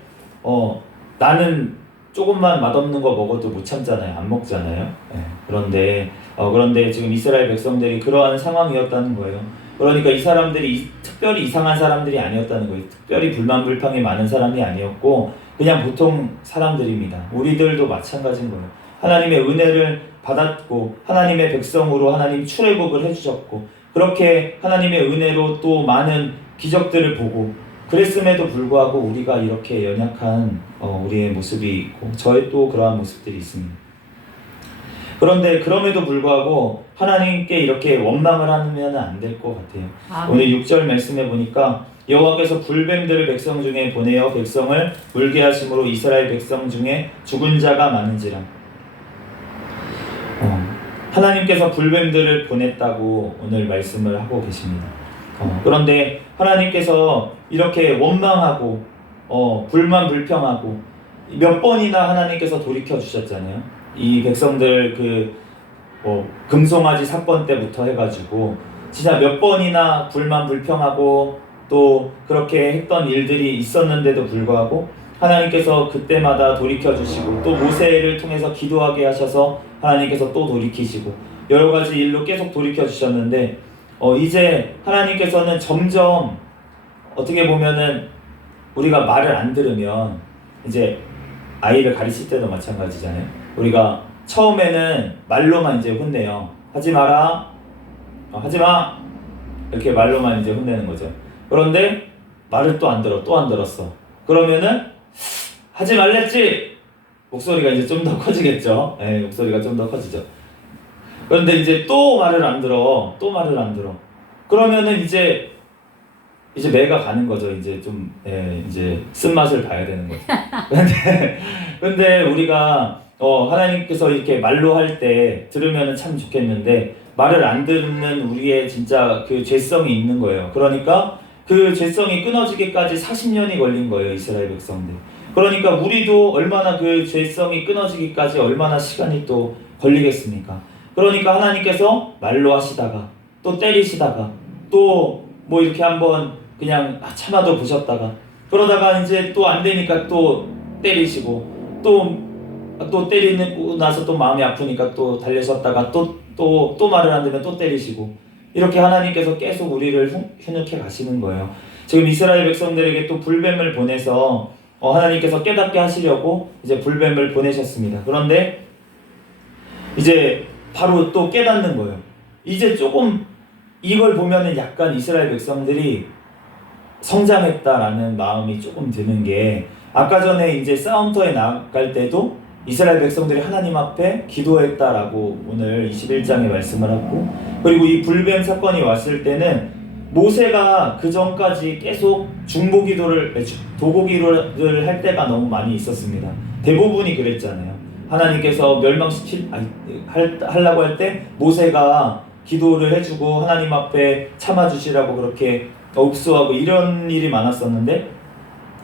나는 조금만 맛없는 거 먹어도 못 참잖아요. 안 먹잖아요. 그런데 지금 이스라엘 백성들이 그러한 상황이었다는 거예요. 그러니까 이 사람들이 특별히 이상한 사람들이 아니었다는 거예요. 특별히 불만불평이 많은 사람이 아니었고 그냥 보통 사람들입니다. 우리들도 마찬가지인 거예요. 하나님의 은혜를 받았고 하나님의 백성으로 하나님 출애굽을 해주셨고, 그렇게 하나님의 은혜로 또 많은 기적들을 보고, 그랬음에도 불구하고 우리가 이렇게 연약한 우리의 모습이 있고, 저의 또 그러한 모습들이 있습니다. 그런데 그럼에도 불구하고 하나님께 이렇게 원망을 하면 안 될 것 같아요. 오늘 6절 말씀해 보니까 여호와께서 불뱀들을 백성 중에 보내어 백성을 물게 하심으로 이스라엘 백성 중에 죽은 자가 많은지라. 하나님께서 불뱀들을 보냈다고 오늘 말씀을 하고 계십니다. 그런데 하나님께서 이렇게 원망하고 불만불평하고 몇 번이나 하나님께서 돌이켜 주셨잖아요. 이 백성들 금송아지 사건 때부터 해가지고 진짜 몇 번이나 불만불평하고 또 그렇게 했던 일들이 있었는데도 불구하고 하나님께서 그때마다 돌이켜 주시고, 또 모세를 통해서 기도하게 하셔서 하나님께서 또 돌이키시고, 여러 가지 일로 계속 돌이켜 주셨는데 이제 하나님께서는 점점 어떻게 보면은 우리가 말을 안 들으면, 이제 아이를 가르칠 때도 마찬가지잖아요. 우리가 처음에는 말로만 이제 혼내요. 하지 마라, 하지 마, 이렇게 말로만 이제 혼내는 거죠. 그런데 말을 또 안 들었어. 그러면은 하지 말랬지. 목소리가 이제 좀 더 커지겠죠. 목소리가 좀 더 커지죠. 그런데 이제 또 말을 안 들어. 그러면은 이제 매가 가는 거죠. 이제 좀 이제 쓴맛을 봐야 되는 거죠. 근데 우리가 하나님께서 이렇게 말로 할 때 들으면은 참 좋겠는데, 말을 안 듣는 우리의 진짜 그 죄성이 있는 거예요. 그러니까 그 죄성이 끊어지기까지 40년이 걸린 거예요, 이스라엘 백성들. 그러니까 우리도 얼마나 그 죄성이 끊어지기까지 얼마나 시간이 또 걸리겠습니까? 그러니까 하나님께서 말로 하시다가 또 때리시다가 또 뭐 이렇게 한번 그냥 참아도 보셨다가, 그러다가 이제 또 안 되니까 또 때리시고, 또 때리고 나서 또 마음이 아프니까 또 달래셨다가 또 말을 안 들으면 또 때리시고, 이렇게 하나님께서 계속 우리를 훈육해 가시는 거예요. 지금 이스라엘 백성들에게 또 불뱀을 보내서 하나님께서 깨닫게 하시려고 이제 불뱀을 보내셨습니다. 그런데 이제 바로 또 깨닫는 거예요. 이제 조금 이걸 보면은 약간 이스라엘 백성들이 성장했다라는 마음이 조금 드는 게, 아까 전에 이제 싸움터에 나갈 때도 이스라엘 백성들이 하나님 앞에 기도했다라고 오늘 21장에 말씀을 하고, 그리고 이 불뱀 사건이 왔을 때는 모세가 그 전까지 계속 도고 기도를 할 때가 너무 많이 있었습니다. 대부분이 그랬잖아요. 하나님께서 하려고 할 때 모세가 기도를 해주고 하나님 앞에 참아주시라고 그렇게 옥수하고 이런 일이 많았었는데,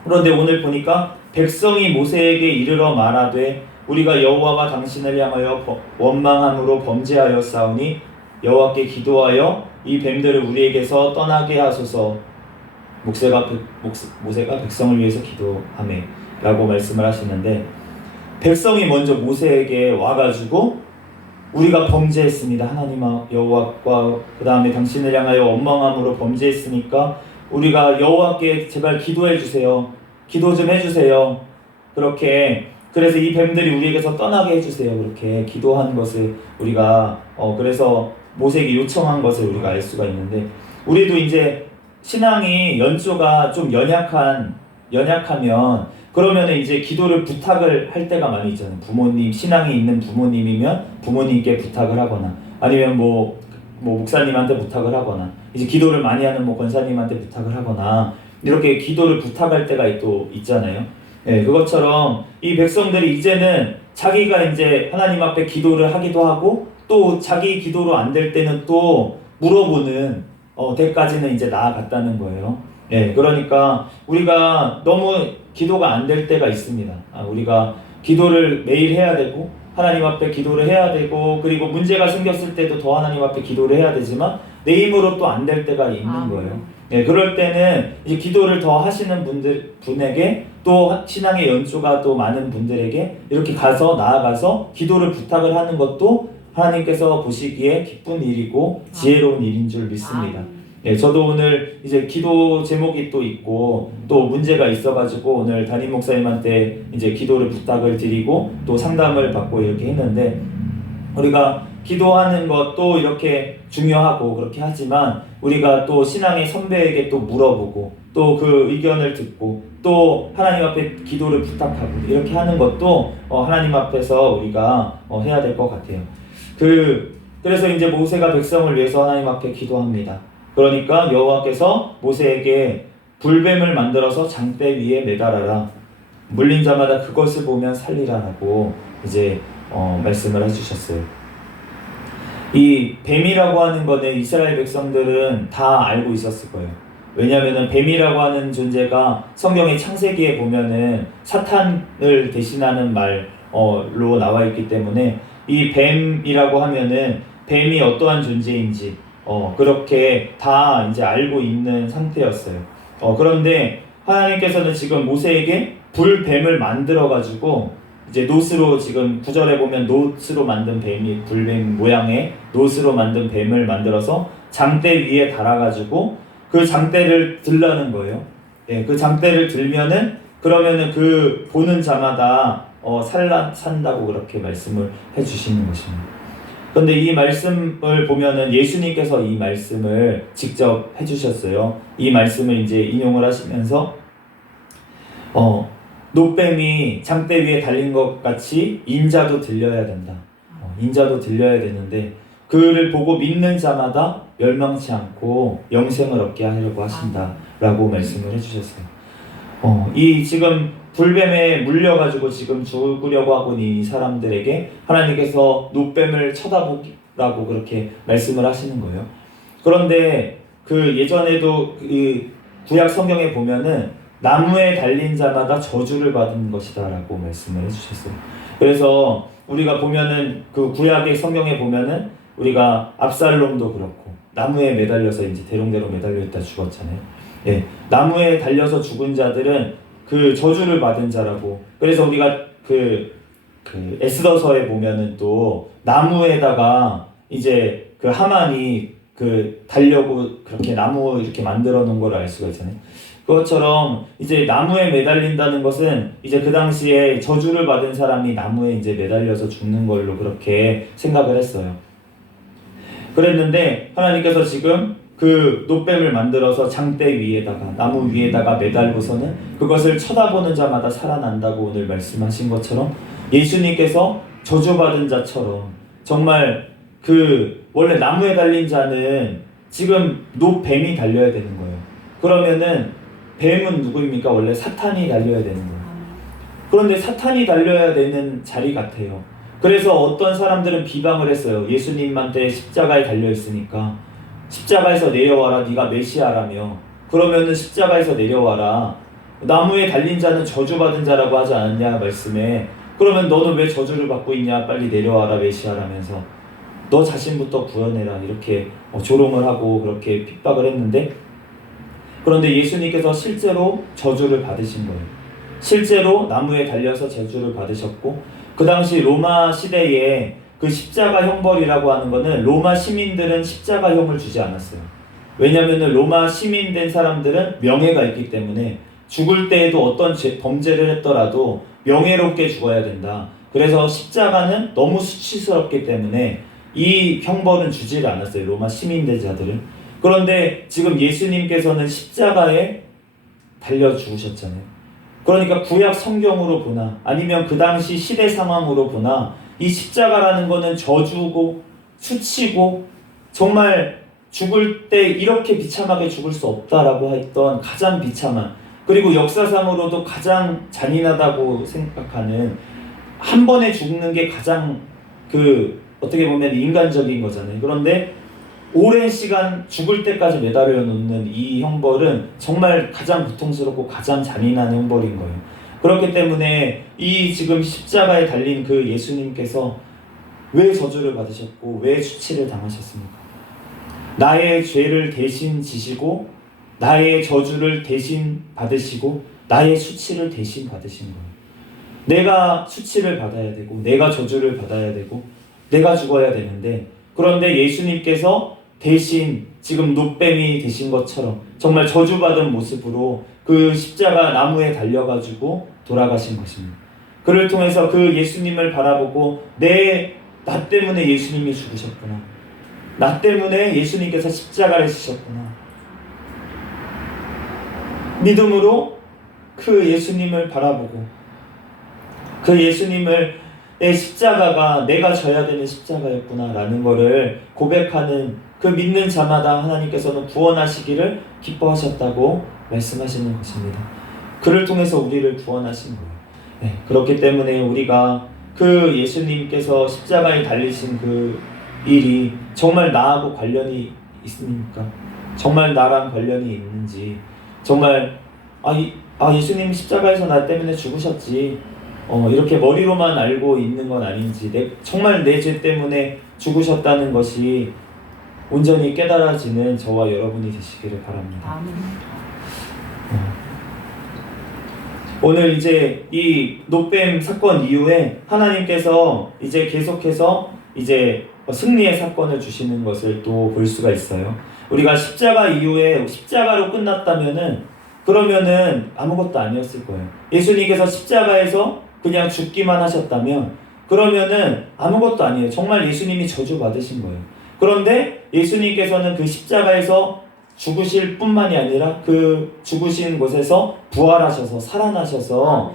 그런데 오늘 보니까 백성이 모세에게 이르러 말하되 우리가 여호와가 당신을 향하여 원망함으로 범죄하여 싸우니 여호와께 기도하여 이 뱀들을 우리에게서 떠나게 하소서. 모세가 백성을 위해서 기도하매 라고 말씀을 하시는데, 백성이 먼저 모세에게 와가지고 우리가 범죄했습니다. 하나님 여호와과 그 다음에 당신을 향하여 원망함으로 범죄했으니까 우리가 여호와께 제발 기도해 주세요. 기도 좀 해주세요. 그렇게, 그래서 이 뱀들이 우리에게서 떠나게 해주세요. 그렇게 기도한 것을 우리가 그래서 모세에게 요청한 것을 우리가 알 수가 있는데, 우리도 이제 신앙이 연조가 좀 연약하면 그러면은 이제 기도를 부탁을 할 때가 많이 있잖아요. 부모님, 신앙이 있는 부모님이면 부모님께 부탁을 하거나, 아니면 뭐 목사님한테 부탁을 하거나, 이제 기도를 많이 하는 권사님한테 부탁을 하거나, 이렇게 기도를 부탁할 때가 또 있잖아요. 예, 그것처럼 이 백성들이 이제는 자기가 이제 하나님 앞에 기도를 하기도 하고, 또 자기 기도로 안 될 때는 또 물어보는 때까지는 이제 나아갔다는 거예요. 예, 그러니까 우리가 너무 기도가 안 될 때가 있습니다. 우리가 기도를 매일 해야 되고 하나님 앞에 기도를 해야 되고, 그리고 문제가 생겼을 때도 더 하나님 앞에 기도를 해야 되지만 내 힘으로 또 안 될 때가 있는 거예요. 네, 그럴 때는 이제 기도를 더 하시는 분에게, 또 신앙의 연조가 또 많은 분들에게 이렇게 나아가서 기도를 부탁을 하는 것도 하나님께서 보시기에 기쁜 일이고 지혜로운 일인 줄 믿습니다. 네, 저도 오늘 이제 기도 제목이 또 있고 또 문제가 있어가지고 오늘 담임 목사님한테 이제 기도를 부탁을 드리고 또 상담을 받고 이렇게 했는데, 우리가 기도하는 것도 이렇게 중요하고 그렇게 하지만 우리가 또 신앙의 선배에게 또 물어보고 또 그 의견을 듣고 또 하나님 앞에 기도를 부탁하고 이렇게 하는 것도 하나님 앞에서 우리가 해야 될 것 같아요. 그래서 이제 모세가 백성을 위해서 하나님 앞에 기도합니다. 그러니까 여호와께서 모세에게 불뱀을 만들어서 장대 위에 매달아라. 물린 자마다 그것을 보면 살리라라고 이제 말씀을 해주셨어요. 이 뱀이라고 하는 거는 이스라엘 백성들은 다 알고 있었을 거예요. 왜냐하면 뱀이라고 하는 존재가 성경의 창세기에 보면은 사탄을 대신하는 말로 나와 있기 때문에 이 뱀이라고 하면은 뱀이 어떠한 존재인지 그렇게 다 이제 알고 있는 상태였어요. 그런데 하나님께서는 지금 모세에게 불뱀을 만들어가지고 이제 놋으로, 지금 9절에 보면 놋으로 만든 불뱀 모양의 놋으로 만든 뱀을 만들어서 장대 위에 달아가지고 그 장대를 들라는 거예요. 예, 그 장대를 들면은 그러면은 그 보는 자마다 산다고 그렇게 말씀을 해주시는 것입니다. 그런데 이 말씀을 보면은 예수님께서 이 말씀을 직접 해주셨어요. 이 말씀을 이제 인용을 하시면서 놋뱀이 장대 위에 달린 것 같이 인자도 들려야 된다. 인자도 들려야 되는데 그를 보고 믿는 자마다 멸망치 않고 영생을 얻게 하려고 하신다라고 말씀을 해주셨어요. 이 지금 불뱀에 물려가지고 지금 죽으려고 하고 있는 이 사람들에게 하나님께서 놋뱀을 쳐다보라고 그렇게 말씀을 하시는 거예요. 그런데 그 예전에도 그 구약 성경에 보면은 나무에 달린 자마다 저주를 받은 것이다라고 말씀을 해주셨어요. 그래서 우리가 보면은 그 구약의 성경에 보면은 우리가 압살롬도 그렇고 나무에 매달려서 이제 대롱대롱 매달려 있다 죽었잖아요. 예, 나무에 달려서 죽은 자들은 그 저주를 받은 자라고. 그래서 우리가 그 에스더서에 보면은 또 나무에다가 이제 그 하만이 달려고 그렇게 나무 이렇게 만들어 놓은 걸 알 수가 있잖아요. 그것처럼 이제 나무에 매달린다는 것은 이제 그 당시에 저주를 받은 사람이 나무에 이제 매달려서 죽는 걸로 그렇게 생각을 했어요. 그랬는데 하나님께서 지금 그 놋뱀을 만들어서 장대 위에다가 나무 위에다가 매달고서는 그것을 쳐다보는 자마다 살아난다고 오늘 말씀하신 것처럼 예수님께서 저주받은 자처럼 정말 그 원래 나무에 달린 자는 지금 놋뱀이 달려야 되는 거예요. 그러면은 뱀은 누구입니까? 원래 사탄이 달려야 되는 거예요. 그런데 사탄이 달려야 되는 자리 같아요. 그래서 어떤 사람들은 비방을 했어요. 예수님한테 십자가에 달려 있으니까 십자가에서 내려와라, 네가 메시아라며. 그러면은 십자가에서 내려와라. 나무에 달린 자는 저주받은 자라고 하지 않았냐 말씀에. 그러면 너는 왜 저주를 받고 있냐? 빨리 내려와라, 메시아라면서. 너 자신부터 구원해라, 이렇게 조롱을 하고 그렇게 핍박을 했는데, 그런데 예수님께서 실제로 저주를 받으신 거예요. 실제로 나무에 달려서 저주를 받으셨고, 그 당시 로마 시대에 그 십자가 형벌이라고 하는 거는 로마 시민들은 십자가형을 주지 않았어요. 왜냐하면 로마 시민 된 사람들은 명예가 있기 때문에 죽을 때에도 어떤 범죄를 했더라도 명예롭게 죽어야 된다. 그래서 십자가는 너무 수치스럽기 때문에 이 형벌은 주지를 않았어요. 로마 시민 된 자들은. 그런데 지금 예수님께서는 십자가에 달려 죽으셨잖아요. 그러니까 구약 성경으로 보나 아니면 그 당시 시대 상황으로 보나 이 십자가라는 거는 저주고 수치고 정말 죽을 때 이렇게 비참하게 죽을 수 없다라고 했던 가장 비참한, 그리고 역사상으로도 가장 잔인하다고 생각하는, 한 번에 죽는 게 가장 어떻게 보면 인간적인 거잖아요. 그런데 오랜 시간 죽을 때까지 매달려 놓는 이 형벌은 정말 가장 고통스럽고 가장 잔인한 형벌인 거예요. 그렇기 때문에 이 지금 십자가에 달린 그 예수님께서 왜 저주를 받으셨고 왜 수치를 당하셨습니까? 나의 죄를 대신 지시고 나의 저주를 대신 받으시고 나의 수치를 대신 받으신 거예요. 내가 수치를 받아야 되고 내가 저주를 받아야 되고 내가 죽어야 되는데, 그런데 예수님께서 대신 지금 놋뱀이 되신 것처럼 정말 저주받은 모습으로 그 십자가 나무에 달려가지고 돌아가신 것입니다. 그를 통해서 그 예수님을 바라보고 나 때문에 예수님이 죽으셨구나, 나 때문에 예수님께서 십자가를 지셨구나, 믿음으로 그 예수님을 바라보고 그 예수님의 십자가가 내가 져야 되는 십자가였구나 라는 거를 고백하는 그 믿는 자마다 하나님께서는 구원하시기를 기뻐하셨다고 말씀하시는 것입니다. 그를 통해서 우리를 구원하신 거예요. 네, 그렇기 때문에 우리가 그 예수님께서 십자가에 달리신 그 일이 정말 나하고 관련이 있습니까? 정말 나랑 관련이 있는지, 정말 예수님 십자가에서 나 때문에 죽으셨지, 이렇게 머리로만 알고 있는 건 아닌지, 정말 내 죄 때문에 죽으셨다는 것이 온전히 깨달아지는 저와 여러분이 되시기를 바랍니다. 아멘. 오늘 이제 이 놋뱀 사건 이후에 하나님께서 이제 계속해서 이제 승리의 사건을 주시는 것을 또 볼 수가 있어요. 우리가 십자가 이후에 십자가로 끝났다면은 그러면은 아무것도 아니었을 거예요. 예수님께서 십자가에서 그냥 죽기만 하셨다면 그러면은 아무것도 아니에요. 정말 예수님이 저주받으신 거예요. 그런데 예수님께서는 그 십자가에서 죽으실 뿐만이 아니라 그 죽으신 곳에서 부활하셔서 살아나셔서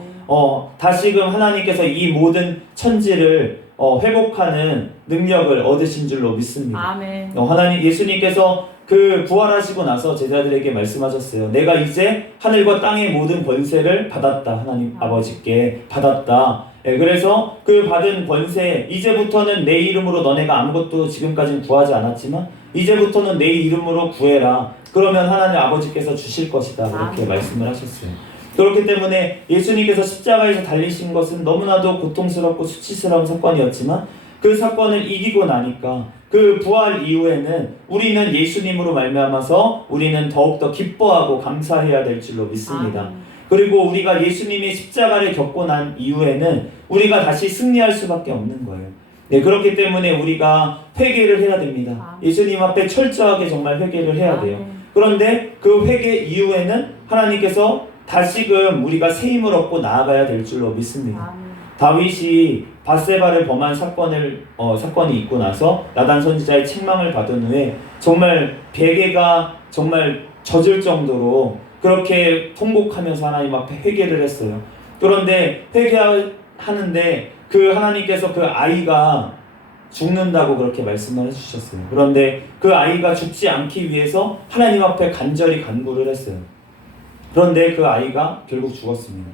다시금 하나님께서 이 모든 천지를 회복하는 능력을 얻으신 줄로 믿습니다. 아멘. 하나님 예수님께서 그 부활하시고 나서 제자들에게 말씀하셨어요. 내가 이제 하늘과 땅의 모든 권세를 받았다. 하나님 아버지께 받았다. 그래서 그 받은 권세, 이제부터는 내 이름으로 너네가 아무것도 지금까지는 구하지 않았지만 이제부터는 내 이름으로 구해라. 그러면 하나님 아버지께서 주실 것이다. 이렇게 말씀을 하셨어요. 그렇기 때문에 예수님께서 십자가에서 달리신 것은 너무나도 고통스럽고 수치스러운 사건이었지만 그 사건을 이기고 나니까 그 부활 이후에는 우리는 예수님으로 말미암아서 우리는 더욱더 기뻐하고 감사해야 될 줄로 믿습니다. 그리고 우리가 예수님의 십자가를 겪고 난 이후에는 우리가 다시 승리할 수밖에 없는 거예요. 네, 그렇기 때문에 우리가 회개를 해야 됩니다. 예수님 앞에 철저하게 정말 회개를 해야 돼요. 그런데 그 회개 이후에는 하나님께서 다시금 우리가 새 힘을 얻고 나아가야 될 줄로 믿습니다. 아멘. 다윗이 밧세바를 범한 사건이 있고 나서 나단 선지자의 책망을 받은 후에 정말 베개가 정말 젖을 정도로 그렇게 통곡하면서 하나님 앞에 회개를 했어요. 그런데 회개하는데 그 하나님께서 그 아이가 죽는다고 그렇게 말씀을 해주셨어요. 그런데 그 아이가 죽지 않기 위해서 하나님 앞에 간절히 간구를 했어요. 그런데 그 아이가 결국 죽었습니다.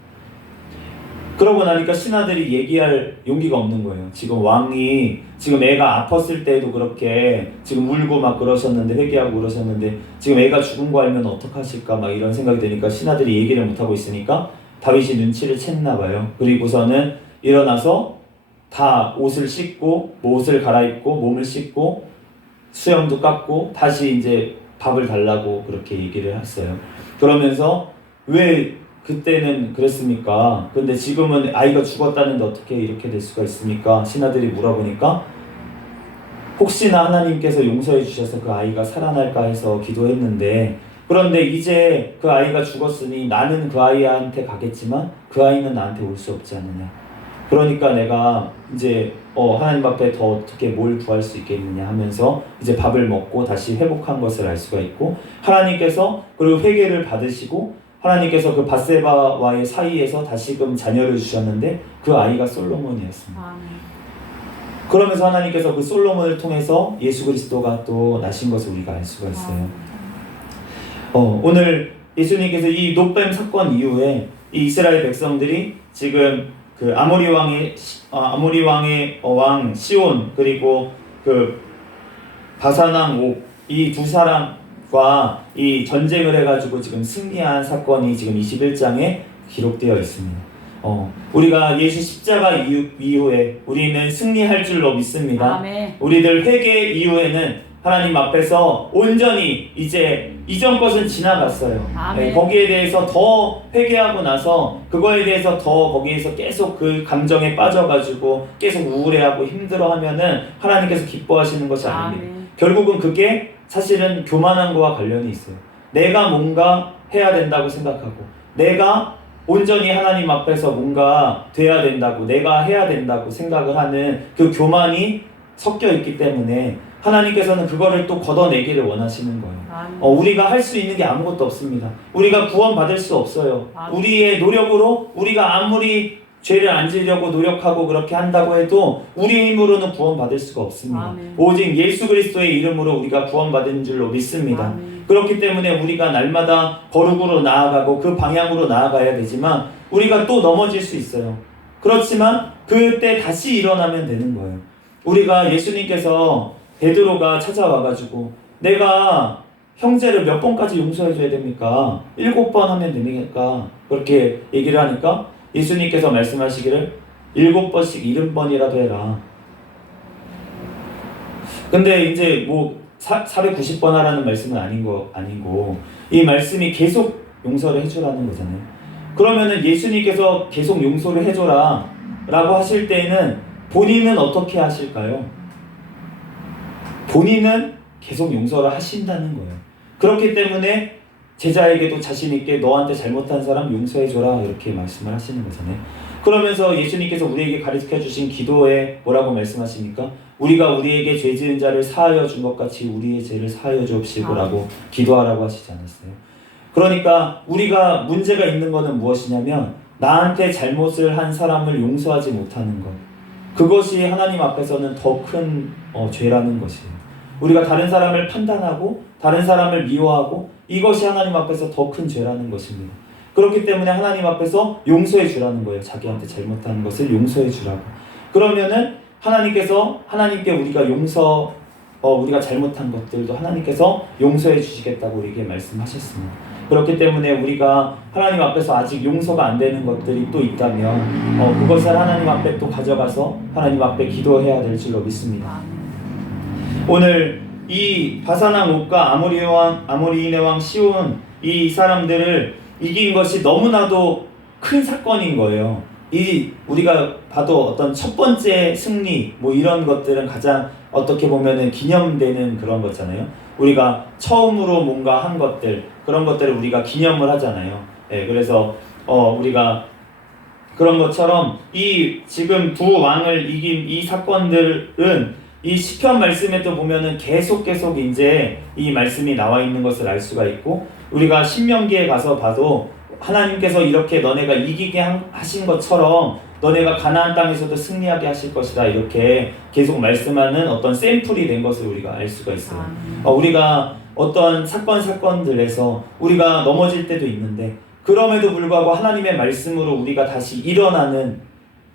그러고 나니까 신하들이 얘기할 용기가 없는 거예요. 지금 왕이 지금 애가 아팠을 때도 그렇게 지금 울고 막 그러셨는데, 회개하고 그러셨는데 지금 애가 죽은 거 알면 어떡하실까 막 이런 생각이 드니까 신하들이 얘기를 못하고 있으니까 다윗이 눈치를 챘나 봐요. 그리고서는 일어나서 다 옷을 씻고 옷을 갈아입고 몸을 씻고 수염도 깎고 다시 이제 밥을 달라고 그렇게 얘기를 했어요. 그러면서 왜 그때는 그랬습니까? 근데 지금은 아이가 죽었다는데 어떻게 이렇게 될 수가 있습니까? 신하들이 물어보니까 혹시나 하나님께서 용서해 주셔서 그 아이가 살아날까 해서 기도했는데, 그런데 이제 그 아이가 죽었으니 나는 그 아이한테 가겠지만 그 아이는 나한테 올 수 없지 않느냐. 그러니까 내가 이제 하나님 앞에 더 어떻게 뭘 구할 수 있겠느냐 하면서 이제 밥을 먹고 다시 회복한 것을 알 수가 있고, 하나님께서 그리고 회개를 받으시고 하나님께서 그 밧세바와의 사이에서 다시금 자녀를 주셨는데 그 아이가 솔로몬이었습니다. 아멘. 그러면서 하나님께서 그 솔로몬을 통해서 예수 그리스도가 또 나신 것을 우리가 알 수가 있어요. 오늘 예수님께서 이 놋뱀 사건 이후에 이 이스라엘 백성들이 지금 그 아모리 왕의 왕 시온 그리고 그 바사랑 옥 이 두 사람과 이 전쟁을 해가지고 지금 승리한 사건이 지금 21장에 기록되어 있습니다. 우리가 예수 십자가 이후에 우리는 승리할 줄로 믿습니다. 아멘. 우리들 회개 이후에는 하나님 앞에서 온전히 이제 이전 것은 지나갔어요. 아멘. 거기에 대해서 더 회개하고 나서 그거에 대해서 더 거기에서 계속 그 감정에 빠져가지고 계속 우울해하고 힘들어하면은 하나님께서 기뻐하시는 것이 아닙니다. 아멘. 결국은 그게 사실은 교만한 거와 관련이 있어요. 내가 뭔가 해야 된다고 생각하고 내가 온전히 하나님 앞에서 뭔가 돼야 된다고 내가 해야 된다고 생각을 하는 그 교만이 섞여 있기 때문에 하나님께서는 그거를 또 걷어내기를 원하시는 거예요. 우리가 할 수 있는 게 아무것도 없습니다. 우리가 구원받을 수 없어요. 우리의 노력으로 우리가 아무리 죄를 안 지려고 노력하고 그렇게 한다고 해도 우리의 힘으로는 구원받을 수가 없습니다. 아멘. 오직 예수 그리스도의 이름으로 우리가 구원받은 줄로 믿습니다. 아멘. 그렇기 때문에 우리가 날마다 거룩으로 나아가고 그 방향으로 나아가야 되지만 우리가 또 넘어질 수 있어요. 그렇지만 그때 다시 일어나면 되는 거예요. 우리가 예수님께서 베드로가 찾아와가지고 내가 형제를 몇 번까지 용서해줘야 됩니까? 7번 하면 됩니까? 그렇게 얘기를 하니까 예수님께서 말씀하시기를 7번씩 70번이라도 해라. 근데 이제 뭐 490번 하라는 말씀은 아니고 이 말씀이 계속 용서를 해주라는 거잖아요. 그러면은 예수님께서 계속 용서를 해줘라 라고 하실 때에는 본인은 어떻게 하실까요? 본인은 계속 용서를 하신다는 거예요. 그렇기 때문에 제자에게도 자신있게 너한테 잘못한 사람 용서해줘라 이렇게 말씀을 하시는 거잖아요. 그러면서 예수님께서 우리에게 가르쳐주신 기도에 뭐라고 말씀하십니까? 우리가 우리에게 죄 지은 자를 사하여 준 것 같이 우리의 죄를 사하여 주옵시고라고 기도하라고 하시지 않았어요? 그러니까 우리가 문제가 있는 것은 무엇이냐면 나한테 잘못을 한 사람을 용서하지 못하는 것, 그것이 하나님 앞에서는 더 큰 죄라는 것이에요. 우리가 다른 사람을 판단하고 다른 사람을 미워하고 이것이 하나님 앞에서 더 큰 죄라는 것입니다. 그렇기 때문에 하나님 앞에서 용서해 주라는 거예요. 자기한테 잘못한 것을 용서해 주라고. 그러면은 하나님께 우리가 우리가 잘못한 것들도 하나님께서 용서해 주시겠다고 우리에게 말씀하셨습니다. 그렇기 때문에 우리가 하나님 앞에서 아직 용서가 안 되는 것들이 또 있다면 그것을 하나님 앞에 또 가져가서 하나님 앞에 기도해야 될 줄로 믿습니다. 오늘 이 바사랑 옥과 아모리인의 왕 시온 이 사람들을 이긴 것이 너무나도 큰 사건인 거예요. 우리가 봐도 어떤 첫 번째 승리 뭐 이런 것들은 가장 어떻게 보면은 기념되는 그런 거잖아요. 우리가 처음으로 뭔가 한 것들, 그런 것들을 우리가 기념을 하잖아요. 예, 그래서 우리가 그런 것처럼 이 지금 두 왕을 이긴 이 사건들은 이 시편 말씀에 또 보면은 계속 이제 이 말씀이 나와 있는 것을 알 수가 있고, 우리가 신명기에 가서 봐도 하나님께서 이렇게 너네가 이기게 하신 것처럼 너네가 가나안 땅에서도 승리하게 하실 것이다, 이렇게 계속 말씀하는 어떤 샘플이 된 것을 우리가 알 수가 있어요. 우리가 어떤 사건들에서 우리가 넘어질 때도 있는데, 그럼에도 불구하고 하나님의 말씀으로 우리가 다시 일어나는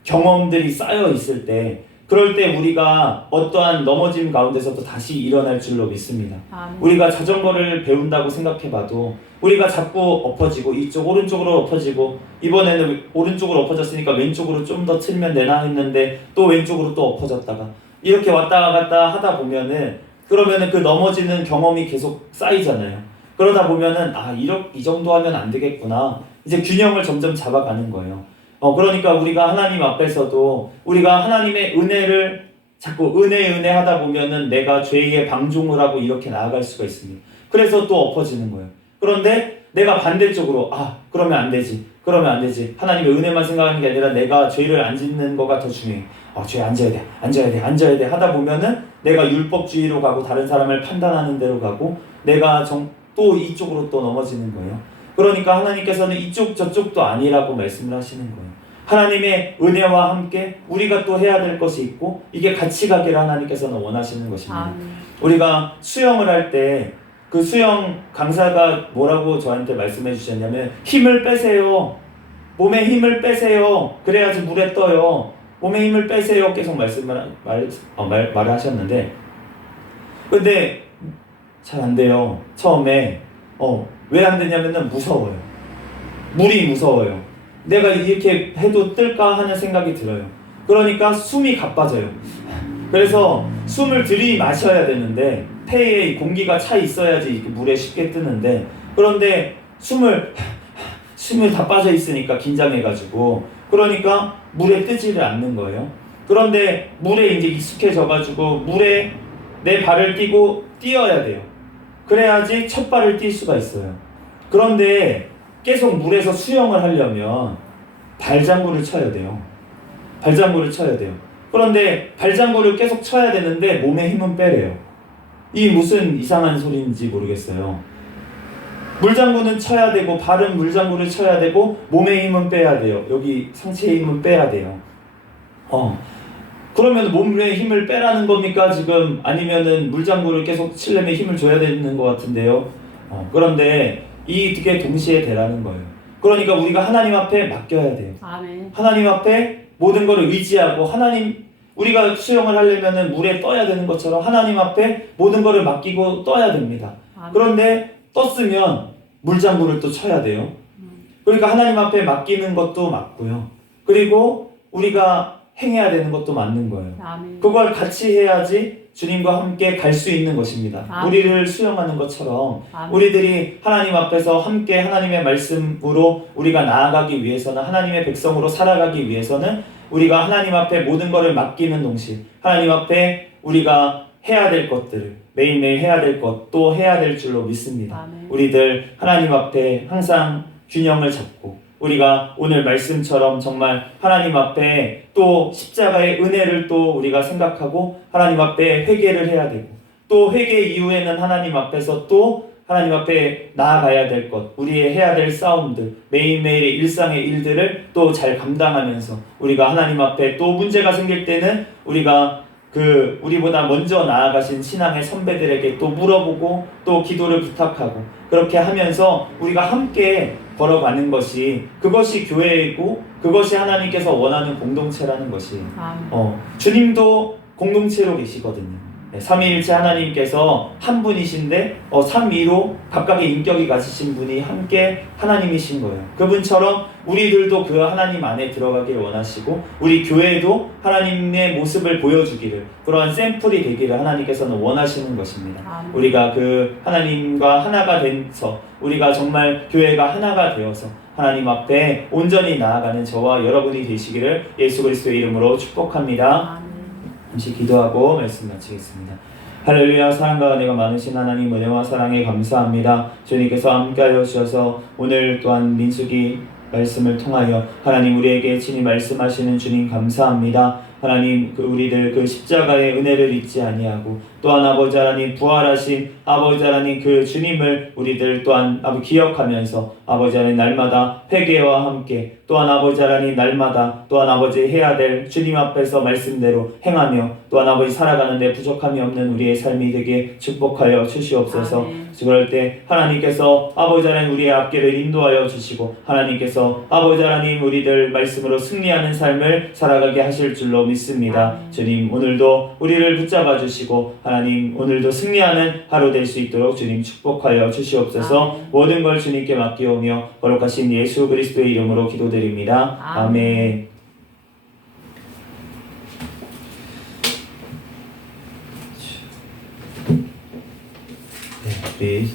경험들이 쌓여 있을 때, 그럴 때 우리가 어떠한 넘어짐 가운데서도 다시 일어날 줄로 믿습니다. 우리가 자전거를 배운다고 생각해봐도 우리가 자꾸 엎어지고 오른쪽으로 엎어지고, 이번에는 오른쪽으로 엎어졌으니까 왼쪽으로 좀 더 틀면 되나 했는데 또 왼쪽으로 또 엎어졌다가 이렇게 왔다 갔다 하다 보면은, 그러면은 그 넘어지는 경험이 계속 쌓이잖아요. 그러다 보면은 이 정도 하면 안 되겠구나, 이제 균형을 점점 잡아가는 거예요. 그러니까 우리가 하나님 앞에서도 우리가 하나님의 은혜를 자꾸 은혜 하다 보면은 내가 죄의 방종을 하고 이렇게 나아갈 수가 있습니다. 그래서 또 엎어지는 거예요. 그런데 내가 반대쪽으로 그러면 안 되지. 하나님의 은혜만 생각하는 게 아니라 내가 죄를 안 짓는 거가 더 중요해. 죄 안 져야 돼 하다 보면은 내가 율법주의로 가고 다른 사람을 판단하는 대로 가고 내가 또 이쪽으로 또 넘어지는 거예요. 그러니까 하나님께서는 이쪽 저쪽도 아니라고 말씀을 하시는 거예요. 하나님의 은혜와 함께 우리가 또 해야 될 것이 있고, 이게 같이 가기를 하나님께서는 원하시는 것입니다. 우리가 수영을 할 때 그 수영 강사가 뭐라고 저한테 말씀해 주셨냐면, 힘을 빼세요. 몸에 힘을 빼세요. 그래야지 물에 떠요. 몸에 힘을 빼세요. 계속 말을 하셨는데, 근데 잘 안 돼요. 처음에 왜 안 되냐면은 무서워요. 물이 무서워요. 내가 이렇게 해도 뜰까 하는 생각이 들어요. 그러니까 숨이 가빠져요. 그래서 숨을 들이마셔야 되는데, 폐에 공기가 차 있어야지 물에 쉽게 뜨는데, 그런데 숨을 다 빠져 있으니까 긴장해가지고, 그러니까 물에 뜨지를 않는 거예요. 그런데 물에 이제 익숙해져가지고 물에 내 발을 띄고 뛰어야 돼요. 그래야지 첫 발을 뛸 수가 있어요. 그런데 계속 물에서 수영을 하려면 발장구를 쳐야 돼요. 그런데 발장구를 계속 쳐야 되는데 몸에 힘은 빼래요. 이 무슨 이상한 소리인지 모르겠어요. 물장구는 쳐야 되고, 발은 물장구를 쳐야 되고, 몸에 힘은 빼야 돼요. 여기 상체에 힘은 빼야 돼요. 그러면 몸에 힘을 빼라는 겁니까 지금? 아니면은 물장구를 계속 치려면 힘을 줘야 되는 것 같은데요. 그런데 이 두 개 동시에 되라는 거예요. 그러니까 우리가 하나님 앞에 맡겨야 돼요. 아멘. 하나님 앞에 모든 것을 의지하고, 우리가 수영을 하려면은 물에 떠야 되는 것처럼 하나님 앞에 모든 것을 맡기고 떠야 됩니다. 아멘. 그런데 떴으면 물장구를 또 쳐야 돼요. 그러니까 하나님 앞에 맡기는 것도 맞고요. 그리고 우리가 행해야 되는 것도 맞는 거예요. 아멘. 그걸 같이 해야지 주님과 함께 갈 수 있는 것입니다. 아멘. 우리를 수영하는 것처럼 아멘. 우리들이 하나님 앞에서 함께 하나님의 말씀으로 우리가 나아가기 위해서는, 하나님의 백성으로 살아가기 위해서는 우리가 하나님 앞에 모든 것을 맡기는 동시에 하나님 앞에 우리가 해야 될 것들을 매일매일 해야 될 것도 해야 될 줄로 믿습니다. 아멘. 우리들 하나님 앞에 항상 균형을 잡고, 우리가 오늘 말씀처럼 정말 하나님 앞에 또 십자가의 은혜를 또 우리가 생각하고 하나님 앞에 회개를 해야 되고, 또 회개 이후에는 하나님 앞에서 또 하나님 앞에 나아가야 될 것, 우리의 해야 될 싸움들, 매일매일의 일상의 일들을 또 잘 감당하면서 우리가 하나님 앞에 또 문제가 생길 때는 우리가 우리보다 먼저 나아가신 신앙의 선배들에게 또 물어보고 또 기도를 부탁하고, 그렇게 하면서 우리가 함께 걸어가는 그것이 교회이고, 그것이 하나님께서 원하는 공동체라는 것이, 주님도 공동체로 계시거든요. 삼위일체 하나님께서 한 분이신데 삼위로 각각의 인격이 가지신 분이 함께 하나님이신 거예요. 그분처럼 우리들도 그 하나님 안에 들어가기를 원하시고, 우리 교회도 하나님의 모습을 보여주기를, 그러한 샘플이 되기를 하나님께서는 원하시는 것입니다. 아멘. 우리가 그 하나님과 하나가 돼서, 우리가 정말 교회가 하나가 되어서 하나님 앞에 온전히 나아가는 저와 여러분이 되시기를 예수 그리스도의 이름으로 축복합니다. 아멘. 잠시 기도하고 말씀 마치겠습니다. 할렐루야. 사랑과 은혜가 많으신 하나님, 은혜와 사랑에 감사합니다. 주님께서 함께하여 주셔서 오늘 또한 민수기 말씀을 통하여 하나님 우리에게 친히 말씀하시는 주님 감사합니다. 하나님 우리들 그 십자가의 은혜를 잊지 아니하고 또한 아버지 하나님 부활하신 아버지 하나님 그 주님을 우리들 또한 기억하면서 아버지 하나님 날마다 회개와 함께 또한 아버지 하나님 날마다 또한 아버지 해야 될 주님 앞에서 말씀대로 행하며 또한 아버지 살아가는데 부족함이 없는 우리의 삶이 되게 축복하여 주시옵소서. 아멘. 그럴 때 하나님께서 아버지 하나님 우리의 앞길을 인도하여 주시고 하나님께서 아버지 하나님 우리들 말씀으로 승리하는 삶을 살아가게 하실 줄로 믿습니다. 아멘. 주님 오늘도 우리를 붙잡아 주시고 하나님 오늘도 승리하는 하루 될 수 있도록 주님 축복하여 주시옵소서. 아멘. 모든 걸 주님께 맡기오며 거룩하신 예수 그리스도의 이름으로 기도드립니다. 아멘. 우리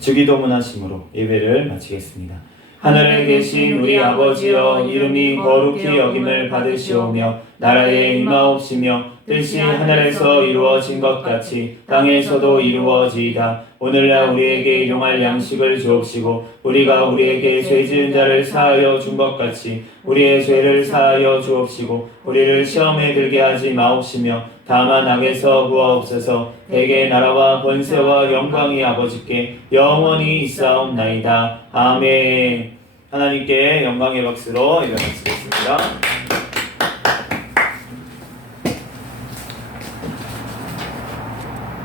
주기도문 하심으로 예배를 마치겠습니다. 하늘에 계신 우리 아버지여, 이름이 거룩히 여김을 받으시오며 나라에 임하옵시며 뜻이 하늘에서 이루어진 것 같이 땅에서도 이루어지이다. 오늘날 우리에게 일용할 양식을 주옵시고 우리가 우리에게 죄 지은 자를 사하여 준 것 같이 우리의 죄를 사하여 주옵시고 우리를 시험에 들게 하지 마옵시며 다만 악에서 구하옵소서. 대개 나라와 권세와 영광이 아버지께 영원히 있사옵나이다. 아멘. 하나님께 영광의 박수로 예배 마치겠습니다.